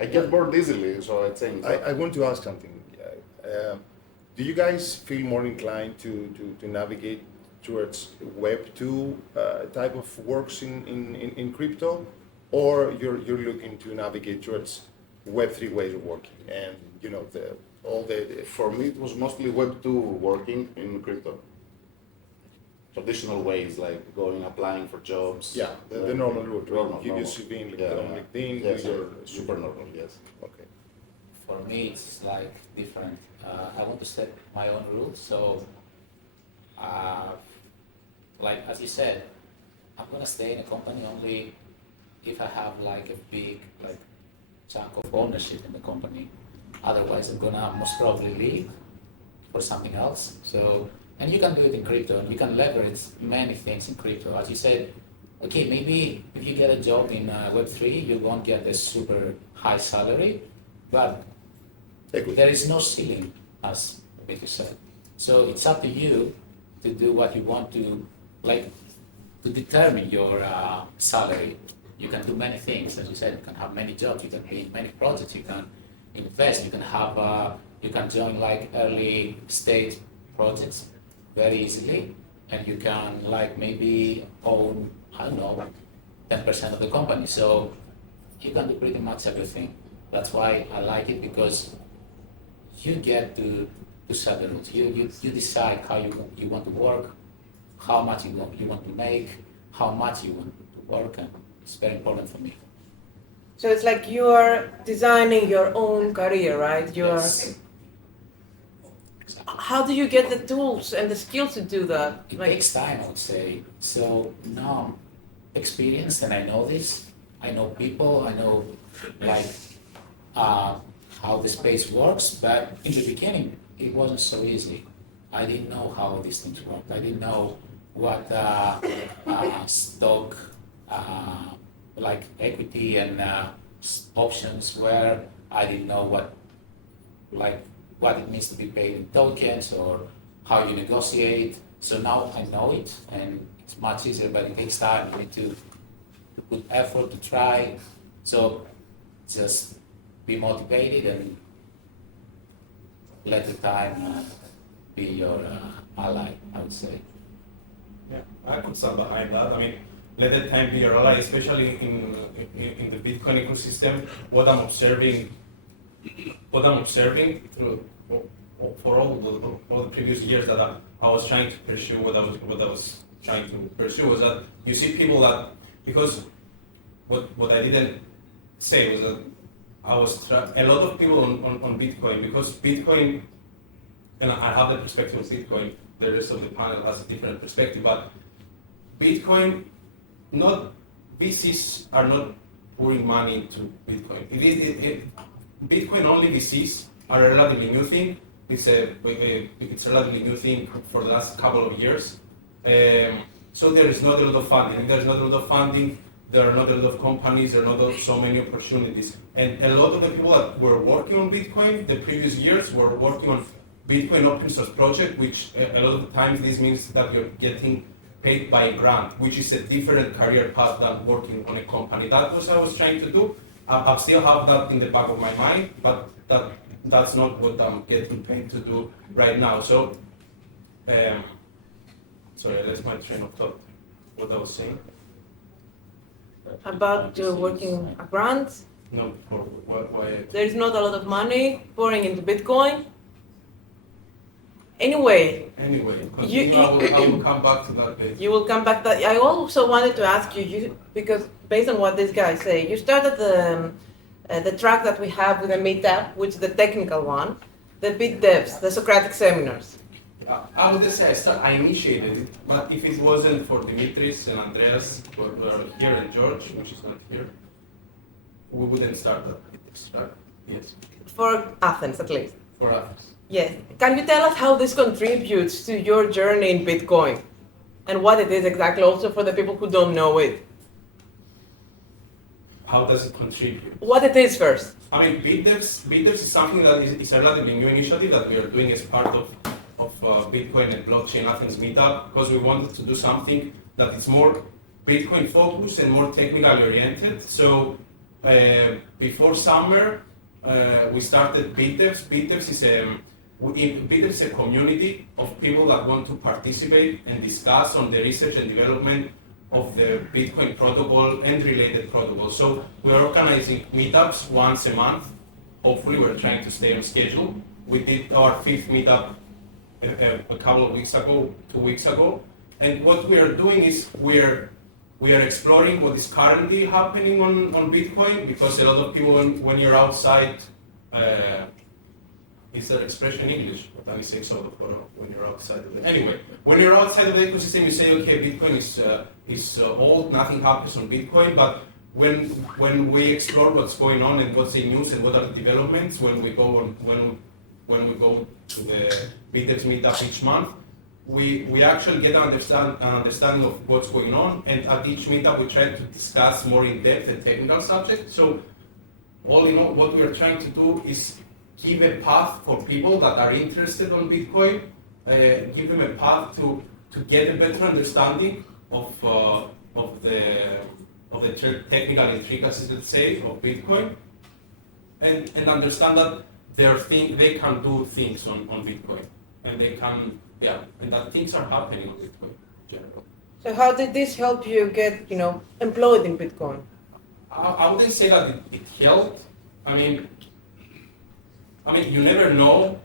I get bored easily, so I change. I want to ask something. Do you guys feel more inclined to navigate towards Web 2 type of works in crypto, or you're looking to navigate towards Web 3 ways of working? And For me, it was mostly Web 2 working in crypto. Traditional ways like applying for jobs. Yeah, the normal route. Normal, Give your normal. CV on Yeah. LinkedIn. Yes, do your super normal, yes. Okay. For me, it's like different. I want to set my own rules. So, like as you said, I'm gonna stay in a company only if I have like a big chunk of ownership in the company. Otherwise, I'm gonna most probably leave for something else. So, and you can do it in crypto, and you can leverage many things in crypto. As you said, okay, maybe if you get a job in Web3, you won't get a super high salary, but there is no ceiling, as Dimitris said. So it's up to you to do what you want to, to determine your salary. You can do many things, as you said. You can have many jobs. You can be in many projects. You can invest. You can have. You can join early stage projects very easily, and you can maybe own 10% of the company. So you can do pretty much everything. That's why I like it, because you get to set the rules. You decide how you want to work, how much you want to make, how much you want to work, and it's very important for me. So it's like you're designing your own career, right? Yes. How do you get the tools and the skills to do that? It takes time, I would say. So now I'm experienced and I know this. I know people. I know how the space works. But in the beginning, it wasn't so easy. I didn't know how these things work. I didn't know what stock, equity and options were. I didn't know what it means to be paid in tokens or how you negotiate. So now I know it, and it's much easier, but it takes time. You need to put effort to try. So just be motivated and let the time be your ally, I would say. Yeah, I could stand behind that. I mean, let the time be your ally, especially in the Bitcoin ecosystem. What I'm observing through for all the previous years that I was trying to pursue, what I was trying to pursue was that you see people that, because what I didn't say was that a lot of people on Bitcoin, because Bitcoin, and I have the perspective of Bitcoin, the rest of the panel has a different perspective, but Bitcoin, VCs are not pouring money into Bitcoin. Bitcoin only VCs are a relatively new thing. It's a relatively new thing for the last couple of years. So there is not a lot of funding. There are not a lot of companies, there are not so many opportunities. And a lot of the people that were working on Bitcoin the previous years were working on Bitcoin open source project, which a lot of the times this means that you're getting paid by grant, which is a different career path than working on a company. That was what I was trying to do. I still have that in the back of my mind, but that's not what I'm getting paid to do right now. So, sorry, that's my train of thought, what I was saying. About working a grant? No, why? There is not a lot of money pouring into Bitcoin. Anyway, I will come back to that later. You will come back. I also wanted to ask you, because based on what these guys say, you started the track that we have with the Meetup, which is the technical one, the BitDevs, the Socratic seminars. I would just say I initiated it, but if it wasn't for Dimitris and Andreas, who are here, and George, which is not here, we wouldn't start that. Yes. For Athens, at least. For Athens. Yes. Can you tell us how this contributes to your journey in Bitcoin? And what it is exactly, also for the people who don't know it? how does it contribute? What it is first. I mean, BitDevs is something that is a relatively new initiative that we are doing as part of Bitcoin and blockchain Athens Meetup, because we wanted to do something that is more Bitcoin focused and more technically oriented. So before summer, we started BitDevs. BitDevs is a community of people that want to participate and discuss on the research and development of the Bitcoin protocol and related protocols. So we are organizing meetups once a month. Hopefully, we're trying to stay on schedule. We did our 5th meetup a couple of weeks ago, 2 weeks ago. And what we are doing is we are exploring what is currently happening on Bitcoin, because a lot of people, when you're outside, is that expression in English? Let me say sort of when you're outside of it. Anyway, when you're outside of the ecosystem, you say, okay, Bitcoin is old, nothing happens on Bitcoin. But when we explore what's going on and what's in news and what are the developments, when we go to the BitDevs meetup each month, we actually get an understanding of what's going on, and at each meetup we try to discuss more in-depth and technical subjects. So all in all, what we are trying to do is give a path for people that are interested on Bitcoin, give them a path to get a better understanding of the technical intricacies, let's say, of Bitcoin, and understand that they can do things on Bitcoin, and they can, and that things are happening on Bitcoin in general. So how did this help you get, employed in Bitcoin? I wouldn't say that it helped. I mean, you never know,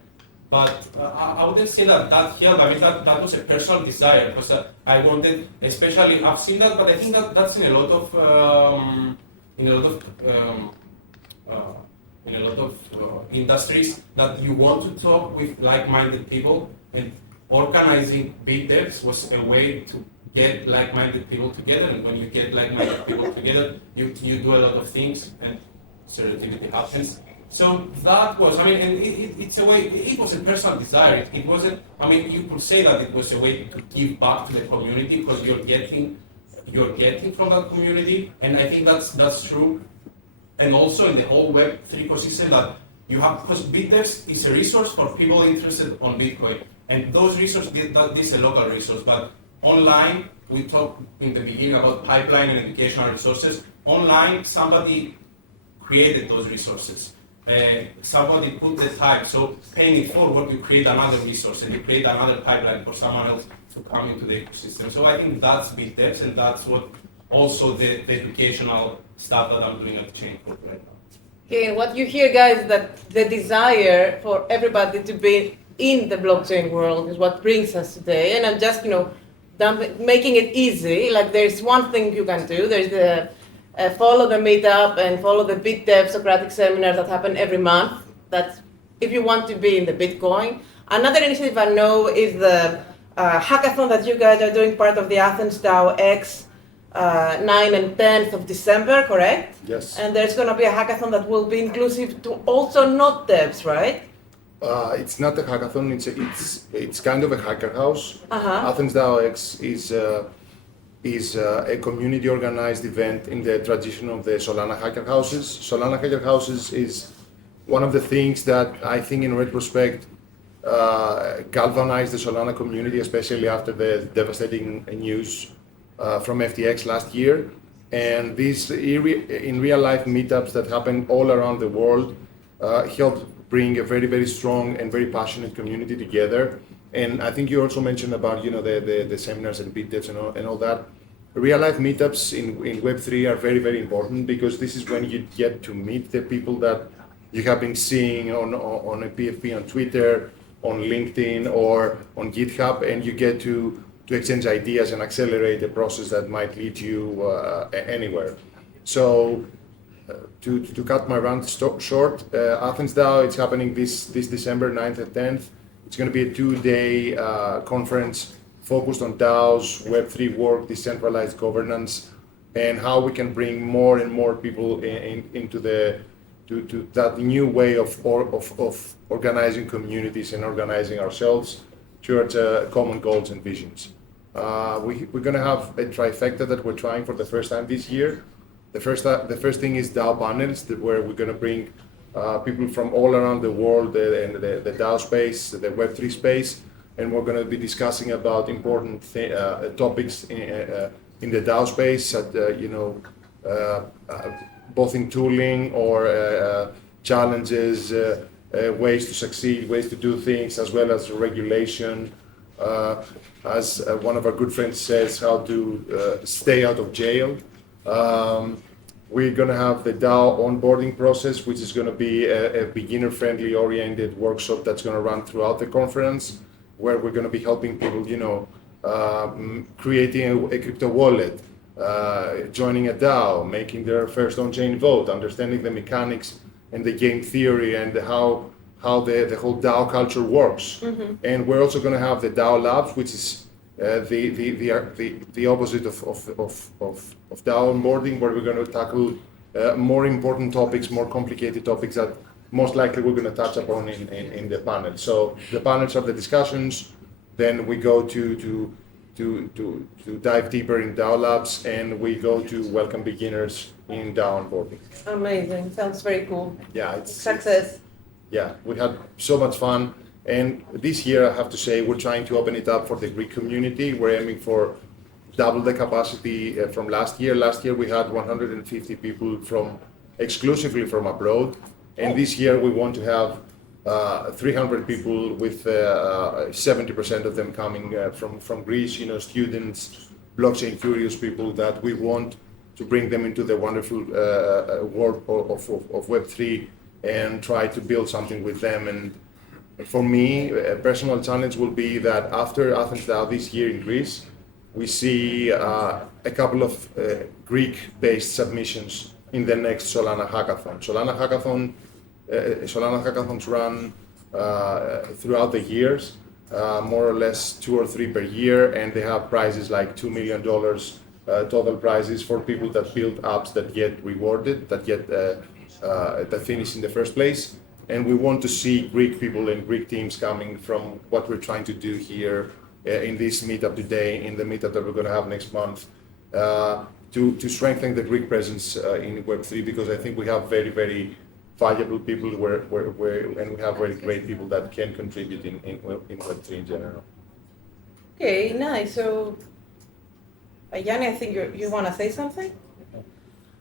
but I wouldn't say that helped. I mean, that was a personal desire, because I wanted, especially, I've seen that, but I think that's in a lot of industries, that you want to talk with like-minded people, and organizing BitDevs was a way to get like-minded people together. And when you get like-minded people together, you do a lot of things, and serendipity happens. So that was, and it's a way, it was a personal desire. It wasn't, you could say that it was a way to give back to the community, because you're getting from that community, and I think that's true. And also in the whole Web3 ecosystem, that you have, because BitDevs is a resource for people interested on Bitcoin, and those resources, this is a local resource, but online, we talked in the beginning about pipeline and educational resources. Online, somebody created those resources. Somebody put the time, so paying it forward, you create another resource, and you create another pipeline for someone else to come into the ecosystem. So I think that's BitDevs, and that's what also the educational stuff that I'm doing at Chaincode right now. Okay, and what you hear, guys, is that the desire for everybody to be in the blockchain world is what brings us today. And I'm just, making it easy. Like, there's one thing you can do. There's the follow the meetup and follow the BitDevs Socratic seminars that happen every month. That's if you want to be in the Bitcoin. Another initiative I know is the hackathon that you guys are doing, part of the Athens Dow X, 9 and 10th of December, correct? Yes. And there's going to be a hackathon that will be inclusive to also not devs, right? It's not a hackathon. It's kind of a hacker house. Athens Dow X is a community organized event in the tradition of the Solana hacker houses. Solana hacker houses is one of the things that I think, in retrospect, galvanized the Solana community, especially after the devastating news from FTX last year. And these in real life meetups that happen all around the world helped bring a very, very strong and very passionate community together. And I think you also mentioned about the seminars and BitDevs and all that. Real life meetups in Web3 are very, very important, because this is when you get to meet the people that you have been seeing on a PFP on Twitter, on LinkedIn, or on GitHub, and you get to exchange ideas and accelerate a process that might lead you anywhere. So to cut my rant short, Athens DAO, it's happening this December 9th and 10th. It's going to be a 2-day conference focused on DAOs, Web3 work, decentralized governance, and how we can bring more and more people into to that new way of organizing communities and organizing ourselves towards common goals and visions. We're going to have a trifecta that we're trying for the first time this year. the first thing is DAO panels, where we're going to bring people from all around the world, the DAO space, the Web3 space, and we're going to be discussing about important topics in the DAO space, both in tooling or challenges, ways to succeed, ways to do things, as well as regulation. As one of our good friends says, how to stay out of jail. We're going to have the DAO onboarding process, which is going to be a beginner-friendly oriented workshop that's going to run throughout the conference, where we're going to be helping people, creating a crypto wallet, joining a DAO, making their first on-chain vote, understanding the mechanics and the game theory and how the whole DAO culture works. Mm-hmm. And we're also going to have the DAO Labs, which is the opposite of DAO onboarding, where we're going to tackle more important topics, more complicated topics that most likely we're going to touch upon in the panel. So the panels are the discussions, then we go to dive deeper in DAO Labs, and we go to welcome beginners in DAO onboarding. Amazing, sounds very cool. Yeah, it's success. Yeah, we had so much fun. And this year, I have to say, we're trying to open it up for the Greek community. We're aiming for double the capacity from last year. Last year, we had 150 people exclusively from abroad. And this year, we want to have 300 people, with 70% of them coming from Greece, students, blockchain curious people that we want to bring them into the wonderful world of Web3 and try to build something with them. And for me, a personal challenge will be that after Athens Dow this year in Greece, we see a couple of Greek-based submissions in the next Solana hackathon. Solana hackathons run throughout the years, more or less 2 or 3 per year, and they have prizes like $2 million total prizes for people that build apps that get rewarded, that finish in the first place. And we want to see Greek people and Greek teams coming from what we're trying to do here in this meetup today, in the meetup that we're going to have next month, to strengthen the Greek presence in Web3, because I think we have very, very valuable people and we have very great people that can contribute in Web3 in general. Okay, nice. So, Yanni, I think you want to say something?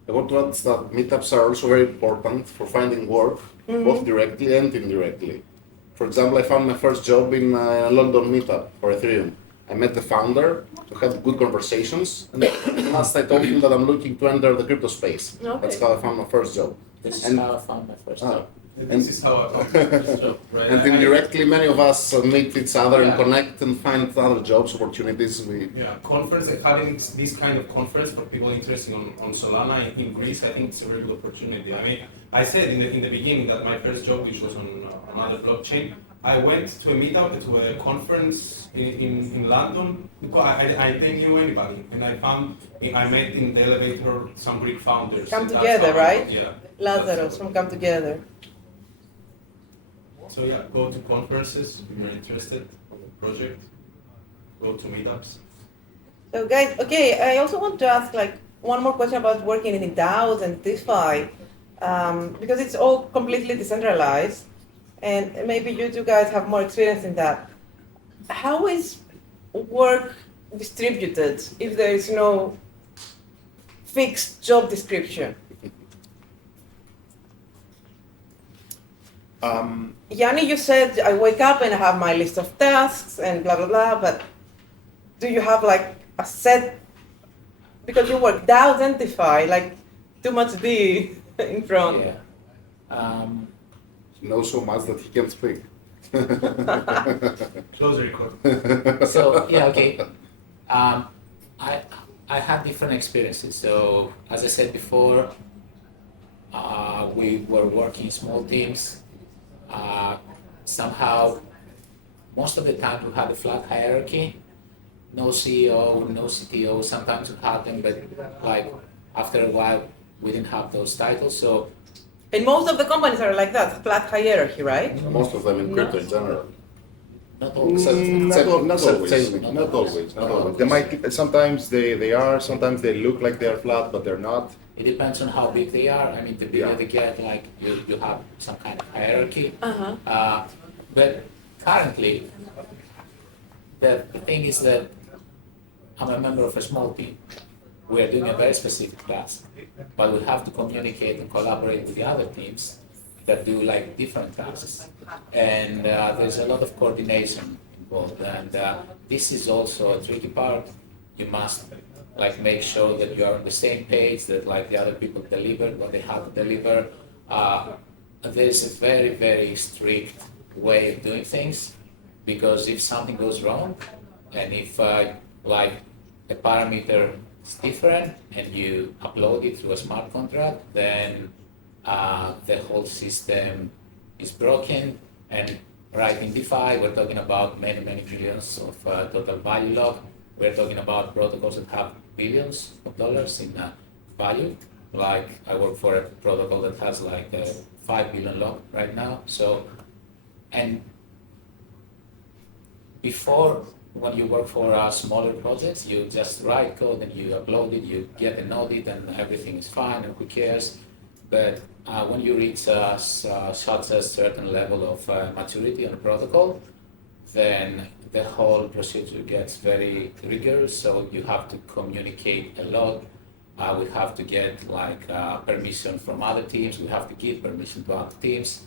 I want to add that meetups are also very important for finding work, both directly and indirectly. For example, I found my first job in a London meetup for Ethereum. I met the founder, we had good conversations, and last I told him that I'm looking to enter the crypto space. Okay. That's how I found my first job. This is how I found my first job. This is how I found my first job, right? And indirectly, many of us meet each other and connect and find other jobs, opportunities. Conference, and having this kind of conference for people interested on Solana in Greece, I think it's a very good opportunity. I mean, I said in the beginning that my first job, which was on another blockchain, I went to a meetup, to a conference in London, because I didn't know anybody, and I met in the elevator some Greek founders. Come Together, right? Yeah. Lazarus from Come Together. So yeah, go to conferences if you're interested in the project. Go to meetups. So guys, okay, I also want to ask one more question about working in DAOs and DeFi, because it's all completely decentralized, and maybe you two guys have more experience in that. How is work distributed if there is no fixed job description? Yanni, you said I wake up and I have my list of tasks and blah, blah, blah, but do you have a set, because you work DAOs and DeFi, too much D in front? Yeah. He knows so much that he can't speak. Close the record. So, yeah, okay. I had different experiences. So, as I said before, we were working in small teams. Somehow, most of the time we had a flat hierarchy, no CEO, no CTO. Sometimes we had them, but after a while, we didn't have those titles. So, and most of the companies are like that, flat hierarchy, right? Most of them in crypto in general. Not always. Not always. Salesman. Not always. Not always. They might. Sometimes they are. Sometimes they look like they are flat, but they're not. It depends on how big they are. I mean, the bigger Yeah. they get, like you have some kind of hierarchy. Uh-huh. But currently, the thing is that I'm a member of a small team. We are doing a very specific task, but we have to communicate and collaborate with the other teams that do like different tasks. And there's a lot of coordination involved. And this is also a tricky part. You must like make sure that you are on the same page, that like the other people deliver what they have to deliver. There's a very, very strict way of doing things, because if something goes wrong, and if like a parameter is different and you upload it through a smart contract, then the whole system is broken. And right in DeFi, we're talking about many, many billions of total value lock. We're talking about protocols that have billions of dollars in value. Like I work for a protocol that has like a 5 billion lock right now. So, and before, when you work for smaller projects, you just write code and you upload it, you get an audit and everything is fine and who cares. But when you reach such a certain level of maturity on a protocol, then the whole procedure gets very rigorous. So you have to communicate a lot. We have to get like permission from other teams. We have to give permission to other teams.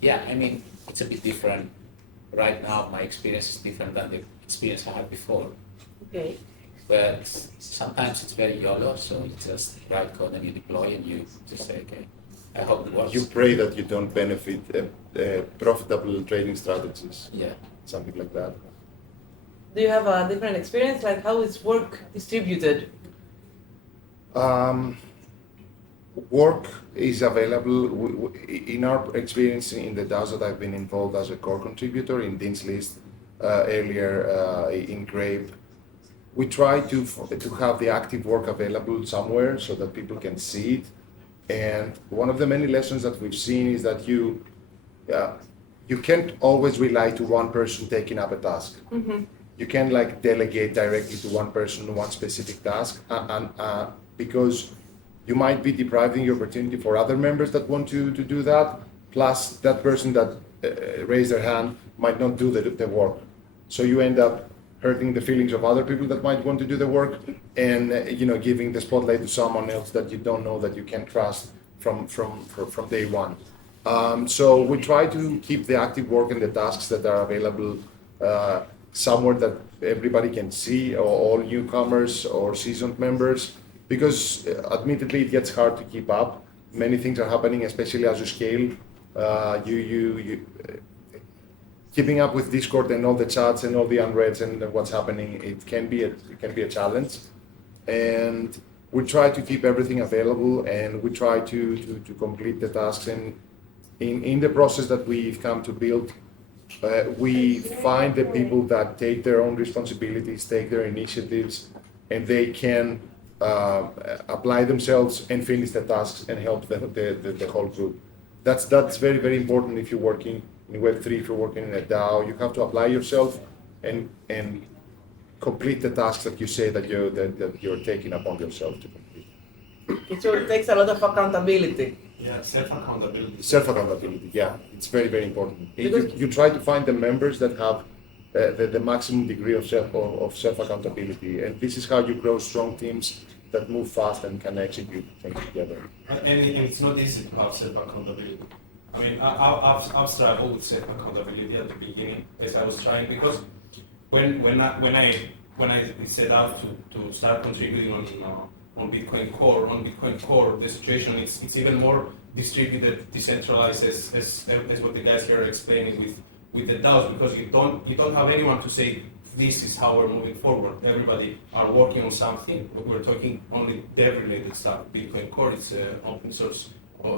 Yeah, I mean, it's a bit different. Right now, my experience is different than the experience I had before. Okay. But sometimes it's very YOLO, so you just write code and you deploy and you just say, okay, I hope it works. You pray that you don't benefit profitable trading strategies. Yeah. Something like that. Do you have a different experience? Like how is work distributed? Work is available. In our experience in the DAOs that I've been involved as a core contributor in DList, earlier in Grape, we try to have the active work available somewhere so that people can see it. And one of the many lessons that we've seen is that you can't always rely to one person taking up a task. Mm-hmm. You can like delegate directly to one person one specific task, because you might be depriving the opportunity for other members that want to do that. Plus, that person that raised their hand might not do the work. So you end up hurting the feelings of other people that might want to do the work, and giving the spotlight to someone else that you don't know, that you can trust from day one. So we try to keep the active work and the tasks that are available somewhere that everybody can see, or all newcomers or seasoned members, because admittedly it gets hard to keep up. Many things are happening, especially as you scale. Keeping up with Discord and all the chats and all the unreads and what's happening, it can be a challenge. And we try to keep everything available, and we try to complete the tasks. And in the process that we've come to build, we find the people that take their own responsibilities, take their initiatives, and they can apply themselves and finish the tasks and help the whole group. That's very, very important if you're working in Web3, if you're working in a DAO. You have to apply yourself and complete the tasks that you say that you're taking upon yourself to complete. So it takes a lot of accountability. Yeah, self-accountability. Self-accountability, yeah, it's very, very important. You try to find the members that have the maximum degree of self-accountability, and this is how you grow strong teams that move fast and can execute things together. And it's not easy to have self-accountability. I mean, I've struggled with self-accountability at the beginning as I was trying, because when I set out to start contributing on Bitcoin Core, the situation it's even more distributed, decentralized, as what the guys here are explaining with the DAOs, because you don't have anyone to say this is how we're moving forward. Everybody are working on something. We're talking only dev-related stuff. Bitcoin Core is an open source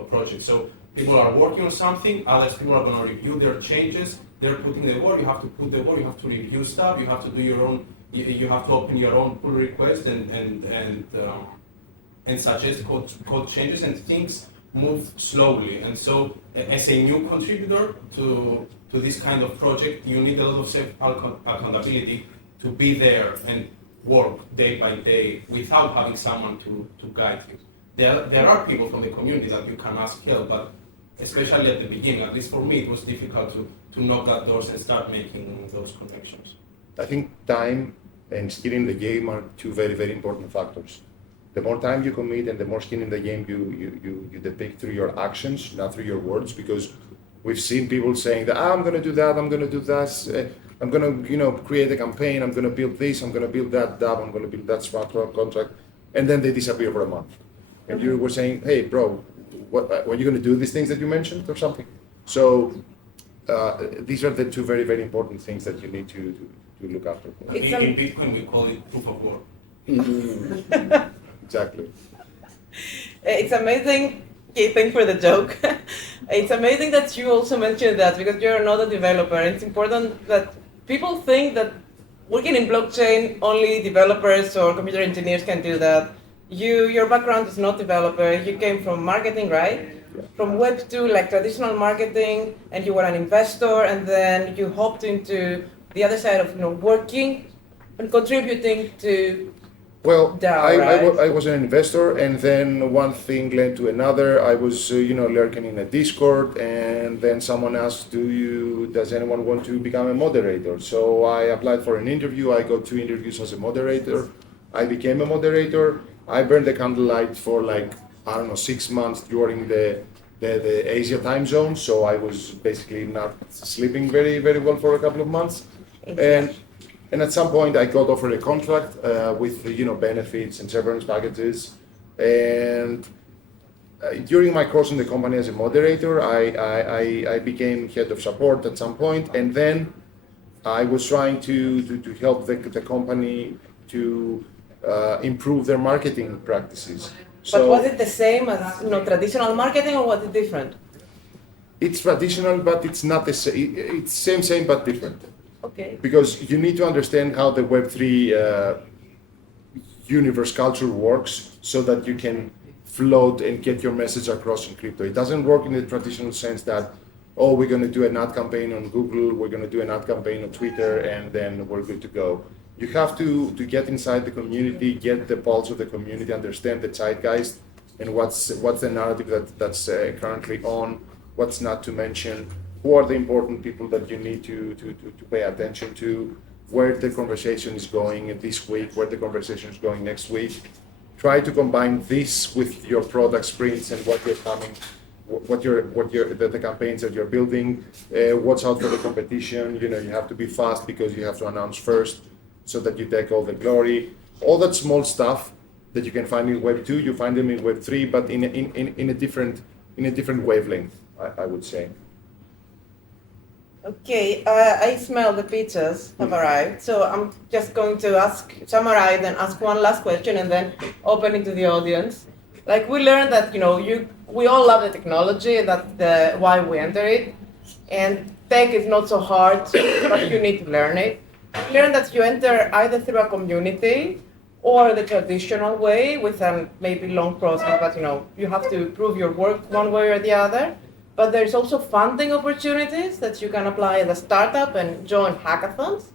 project, so people are working on something. Others people are going to review their changes. They're putting the work. You have to put the work. You have to review stuff. You have to do your own. You have to open your own pull request and suggest code changes and things move slowly. And so, as a new contributor to this kind of project, you need a lot of self-accountability to be there and work day by day without having someone to guide you. There are people from the community that you can ask help, but especially at the beginning, at least for me, it was difficult to knock at doors and start making those connections. I think time and skin in the game are two very, very important factors. The more time you commit and the more skin in the game you depict through your actions, not through your words, because we've seen people saying that I'm going to do that, I'm going to do that, I'm going to create a campaign, I'm going to build this, I'm going to build that DAO, I'm going to build that smart contract, and then they disappear for a month. And you were saying, hey, bro, what are you going to do these things that you mentioned or something? So these are the two very, very important things that you need to look after. In Bitcoin, we call it proof of work. Exactly. It's amazing. Okay, thanks for the joke. It's amazing that you also mentioned that because you're not a developer. It's important that people think that working in blockchain, only developers or computer engineers can do that. Your background is not developer. You came from marketing, right? Yeah. From Web2, like traditional marketing, and you were an investor, and then you hopped into the other side of working and contributing to. Well, DAO, I was an investor, and then one thing led to another. I was, lurking in a Discord, and then someone asked, does anyone want to become a moderator? So I applied for an interview. I got 2 interviews as a moderator. I became a moderator. I burned the candlelight for 6 months during the Asia time zone. So I was basically not sleeping very, very well for a couple of months. And at some point, I got offered a contract with benefits and severance packages. And during my course in the company as a moderator, I became head of support at some point. And then I was trying to help the company to improve their marketing practices. But was it the same as traditional marketing, or was it different? It's traditional, but it's not the same. It's same but different. Okay. Because you need to understand how the Web3 universe culture works so that you can float and get your message across in crypto. It doesn't work in the traditional sense that, we're going to do an ad campaign on Google, we're going to do an ad campaign on Twitter, and then we're good to go. You have to get inside the community, get the pulse of the community, understand the zeitgeist, and what's the narrative that's currently on, what's not to mention. Who are the important people that you need to pay attention to, where the conversation is going this week, where the conversation is going next week. Try to combine this with your product sprints and what you're coming, the campaigns that you're building, what's out for the competition. You have to be fast because you have to announce first so that you take all the glory. All that small stuff that you can find in Web2, you find them in Web3, but in a different wavelength, I would say. Okay, I smell the pizzas have arrived, so I'm just going to summarize and ask one last question and then open it to the audience. Like we learned that, we all love the technology, that's why we enter it, and tech is not so hard, but you need to learn it. We learned that you enter either through a community or the traditional way with a maybe long process, but you have to prove your work one way or the other. But there's also funding opportunities that you can apply as a startup and join hackathons.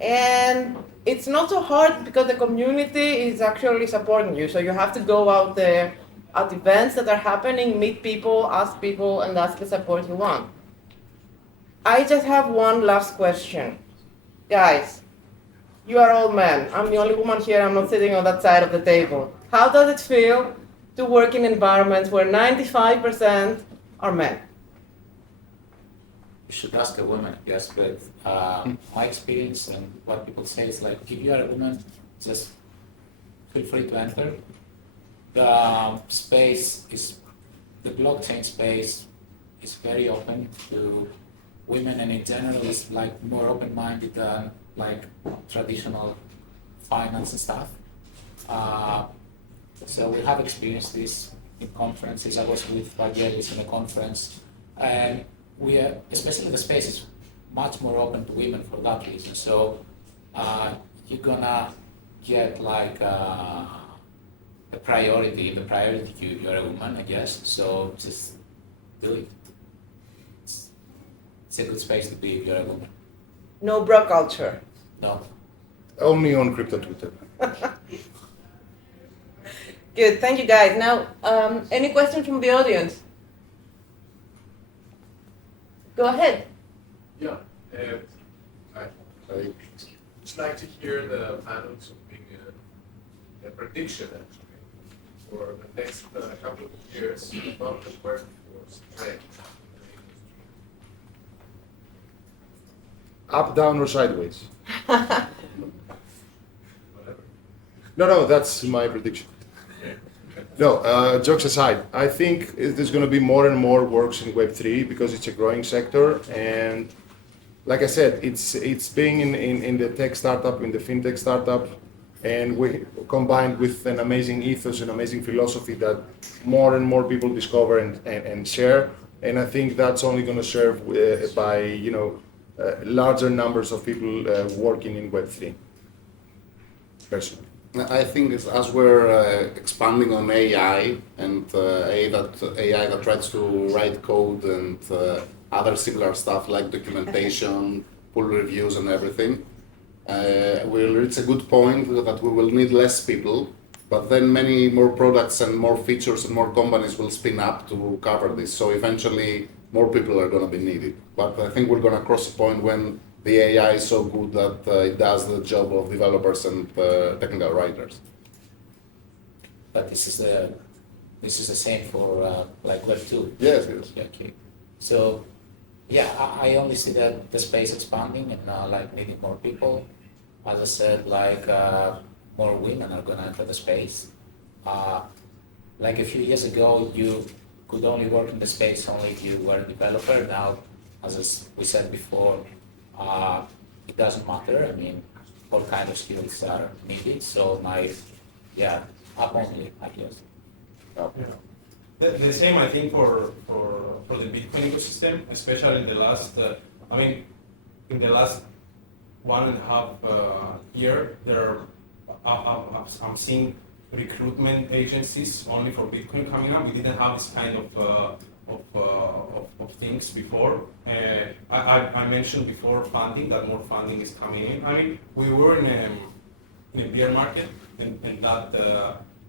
And it's not so hard because the community is actually supporting you. So you have to go out there at events that are happening, meet people, ask the support you want. I just have one last question. Guys, you are all men. I'm the only woman here. I'm not sitting on that side of the table. How does it feel to work in environments where 95% are men? You should ask a woman, yes, but my experience and what people say is like, if you are a woman, just feel free to enter. The blockchain space is very open to women, and in general is like more open-minded than like traditional finance and stuff. So we have experienced this in conferences. I was with Evangelos in a conference, and especially the space is much more open to women for that reason. So you're gonna get like the priority queue, you're a woman, I guess. So just do it. It's a good space to be if you're a woman. No bro culture. No. Only on crypto Twitter. Good, thank you guys. Now, any questions from the audience? Go ahead. Yeah, I'd just like to hear the panels making a prediction actually for the next couple of years about the workforce trend. Up, down, or sideways? Whatever. No, that's my prediction. No, jokes aside, I think there's going to be more and more works in Web3 because it's a growing sector, and like I said, it's being in the tech startup, in the fintech startup, and we combined with an amazing ethos and amazing philosophy that more and more people discover and share, and I think that's only going to serve by larger numbers of people working in Web3. Personally. I think as we're expanding on AI and AI that tries to write code and other similar stuff like documentation, pull reviews and everything, we'll reach a good point that we will need less people, but then many more products and more features and more companies will spin up to cover this. So eventually more people are going to be needed. But I think we're going to cross a point when the AI is so good that it does the job of developers and technical writers. But this is the same for like Web2. Yes, yes. Okay. So yeah, I only see that the space expanding and like needing more people. As I said, like more women are gonna enter the space. Like a few years ago, you could only work in the space only if you were a developer. Now, as we said before, it doesn't matter. I mean, all kinds of skills are needed. So up only, I guess. The same, I think, for the Bitcoin ecosystem, especially in the last, in the last 1.5 year, I'm seeing recruitment agencies only for Bitcoin coming up. We didn't have this kind of things before. I mentioned before funding, that more funding is coming in. I mean, we were in a bear market, and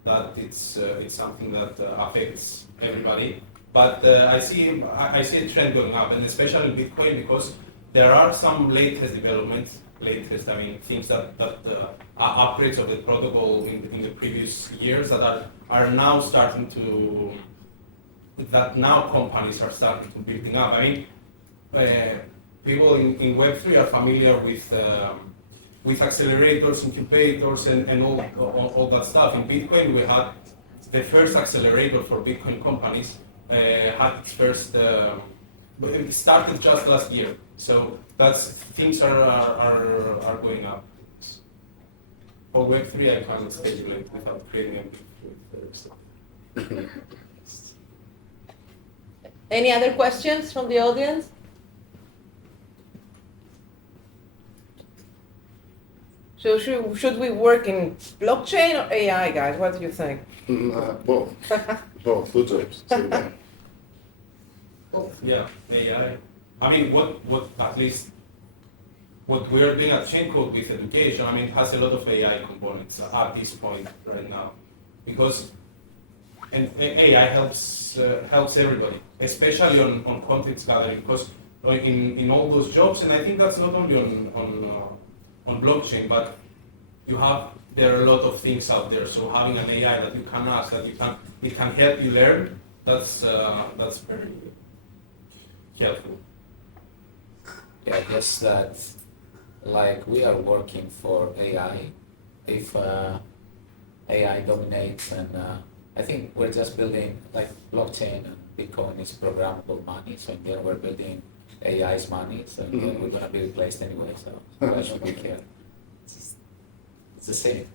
that it's something that affects everybody. But I see a trend going up, and especially in Bitcoin, because there are some latest developments, things that are upgrades of the protocol in the previous years that are now starting to, that now companies are starting to building up. I mean, people in Web3 are familiar with accelerators, incubators, and all that stuff. In Bitcoin, we had the first accelerator for Bitcoin companies had its first. It started just last year, so things are going up. For Web3, I can't speculate without creating a big. Any other questions from the audience? So should we work in blockchain or AI, guys? What do you think? Both. Both. Two jobs. Yeah, AI. I mean, what at least what we're doing at Chaincode with education, I mean, it has a lot of AI components at this point right now, because AI helps everybody, especially on context gathering, because in all those jobs, and I think that's not only on blockchain, but there are a lot of things out there. So having an AI that you can ask, that it can help you learn, that's very helpful. Yeah, I guess that like we are working for AI. If AI dominates, and I think we're just building like blockchain and Bitcoin is programmable money, so in the end we're building AI's money, so in the end we're gonna be replaced anyway. So I don't really care. It's the same.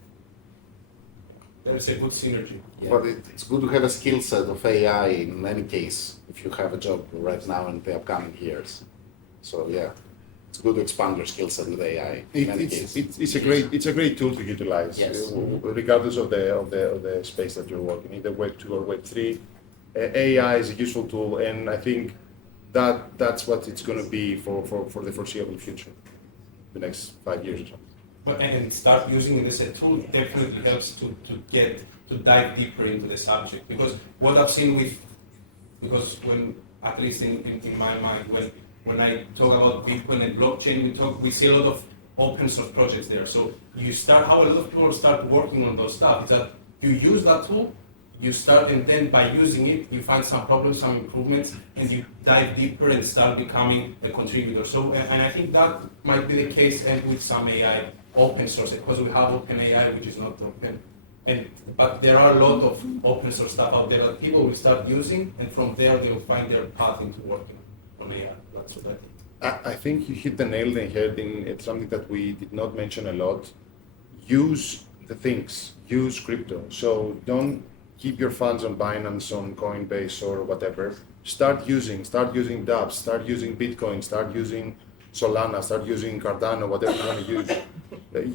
There is a good synergy. Yeah. But it's good to have a skill set of AI in any case if you have a job right now in the upcoming years. So yeah, it's good to expand your skill set with AI. In any case. It's a great tool to utilize, Yes. regardless of the space that you're working, either Web 2 or Web 3. AI is a useful tool, and I think that's what it's going to be for the foreseeable future, the next 5 years or so. But and start using it as a tool definitely helps to dive deeper into the subject, because what I've seen because when, at least in my mind, when I talk about Bitcoin and blockchain, we see a lot of open source projects there. So how a lot of people start working on those stuff is that you use that tool, you start, and then by using it, you find some problems, some improvements, and you dive deeper and start becoming a contributor. So, and I think that might be the case and with some AI open source, because we have open AI, which is not open. But there are a lot of open source stuff out there that people will start using, and from there they will find their path into working on AI. That's what I think. I think you hit the nail on the head in something that we did not mention a lot. Use the things, use crypto. So don't keep your funds on Binance, on Coinbase, or whatever. Start using Dows, start using Bitcoin, start using Solana, start using Cardano, whatever you want to use.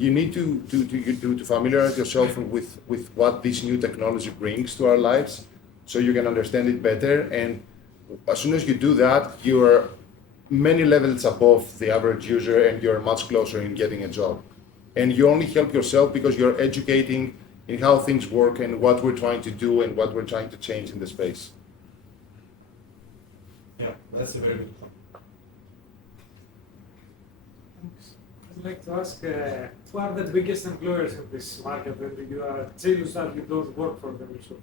You need to familiarize yourself with what this new technology brings to our lives, so you can understand it better. And as soon as you do that, you are many levels above the average user, and you're much closer in getting a job. And you only help yourself because you're educating in how things work and what we're trying to do and what we're trying to change in the space. Yeah, that's a very good point. I'd like to ask, who are the biggest employers in this market, and you are jealous that you don't work for them? So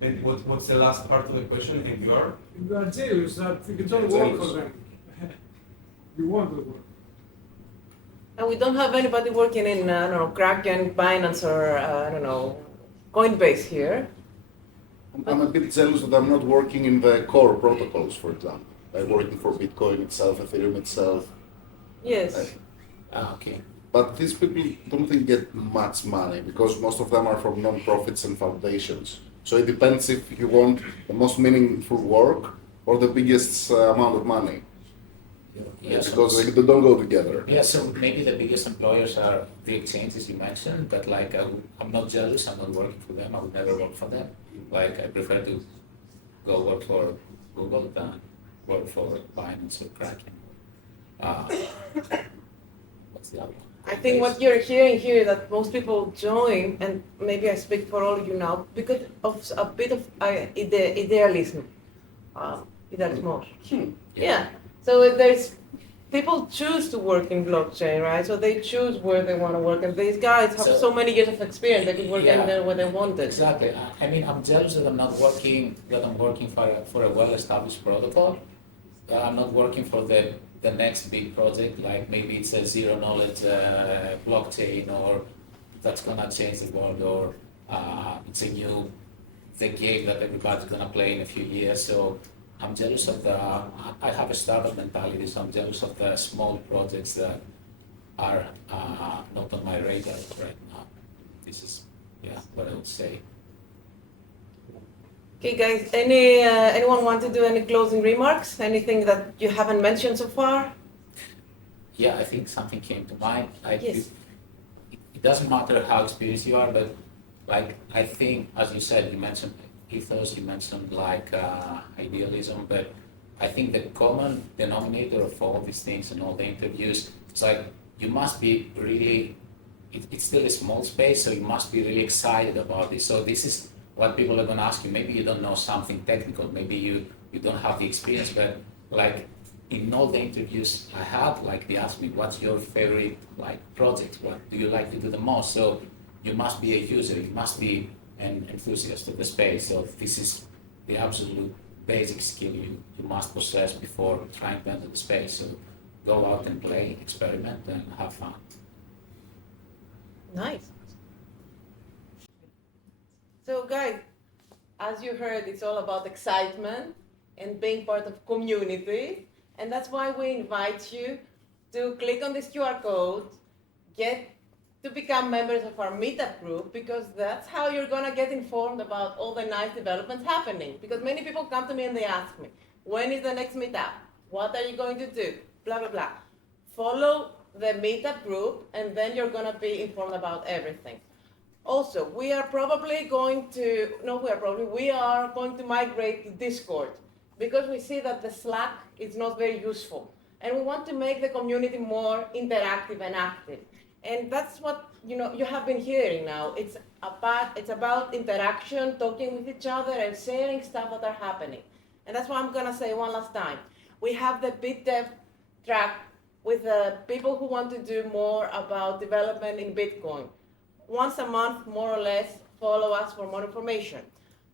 And what's the last part of the question? And you are? you are jealous that you don't work for them. You want to work. And we don't have anybody working in, I don't know, Kraken, Binance, or, I don't know, Coinbase here. I'm a bit jealous that I'm not working in the core protocols, for example. I'm working for Bitcoin itself, Ethereum itself. Yes. Okay. But these people don't think get much money because most of them are from non-profits and foundations. So it depends if you want the most meaningful work or the biggest amount of money. Yeah, Because they don't go together. Yeah, so maybe the biggest employers are the exchanges you mentioned, but like I'm not jealous, I'm not working for them, I would never work for them. Like I prefer to go work for Google than work for Binance or Kraken. What's the other one? I think what you're hearing here is that most people join, and maybe I speak for all of you now, because of a bit of idealism. Idealism. Yeah. So there's people choose to work in blockchain, right? So they choose where they want to work, and these guys have so many years of experience. They could work anywhere where they wanted. Exactly. I mean, I'm jealous that I'm working for a well-established protocol. I'm not working for the next big project, like maybe it's a zero-knowledge blockchain, or that's gonna change the world, or it's the game that everybody's gonna play in a few years. So I'm jealous of I have a startup mentality, so I'm jealous of the small projects that are not on my radar right now. This is, what I would say. Okay, guys, anyone want to do any closing remarks? Anything that you haven't mentioned so far? Yeah, I think something came to mind. Yes. It doesn't matter how experienced you are, but like I think, as you said, you mentioned ethos, you mentioned like idealism, but I think the common denominator of all these things and all the interviews, it's like you must be really, it's still a small space, so you must be really excited about this. So this is what people are going to ask you. Maybe you don't know something technical, maybe you don't have the experience, but like in all the interviews I had, like they asked me, what's your favorite like project? What do you like to do the most? So you must be a user, you must be an enthusiast of the space. So this is the absolute basic skill you must possess before trying to enter the space. So go out and play, experiment, and have fun. Nice. So guys, as you heard, it's all about excitement and being part of community. And that's why we invite you to click on this QR code, get to become members of our Meetup group, because that's how you're gonna get informed about all the nice developments happening. Because many people come to me and they ask me, when is the next Meetup? What are you going to do? Blah, blah, blah. Follow the Meetup group, and then you're going to be informed about everything. Also, we are going to migrate to Discord because we see that the Slack is not very useful. And we want to make the community more interactive and active. And that's what you have been hearing now. It's about interaction, talking with each other, and sharing stuff that are happening. And that's what I'm gonna say one last time. We have the BitDev track with the people who want to do more about development in Bitcoin. Once a month, more or less, follow us for more information.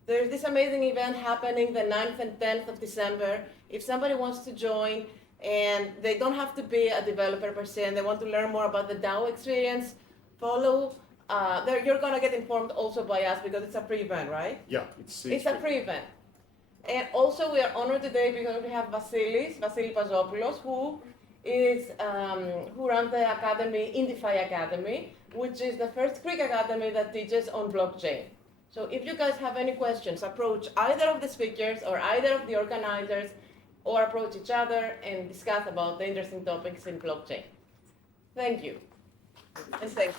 There's this amazing event happening the 9th and 10th of December. If somebody wants to join, and they don't have to be a developer per se, and they want to learn more about the DAO experience, follow. You're going to get informed also by us because it's a free event, right? Yeah, it's a free event. And also we are honored today because we have Vasilis Pazopoulos, who runs the academy, DeFi Academy, which is the first Greek academy that teaches on blockchain. So if you guys have any questions, approach either of the speakers or either of the organizers, or approach each other and discuss about the interesting topics in blockchain. Thank you. And thanks.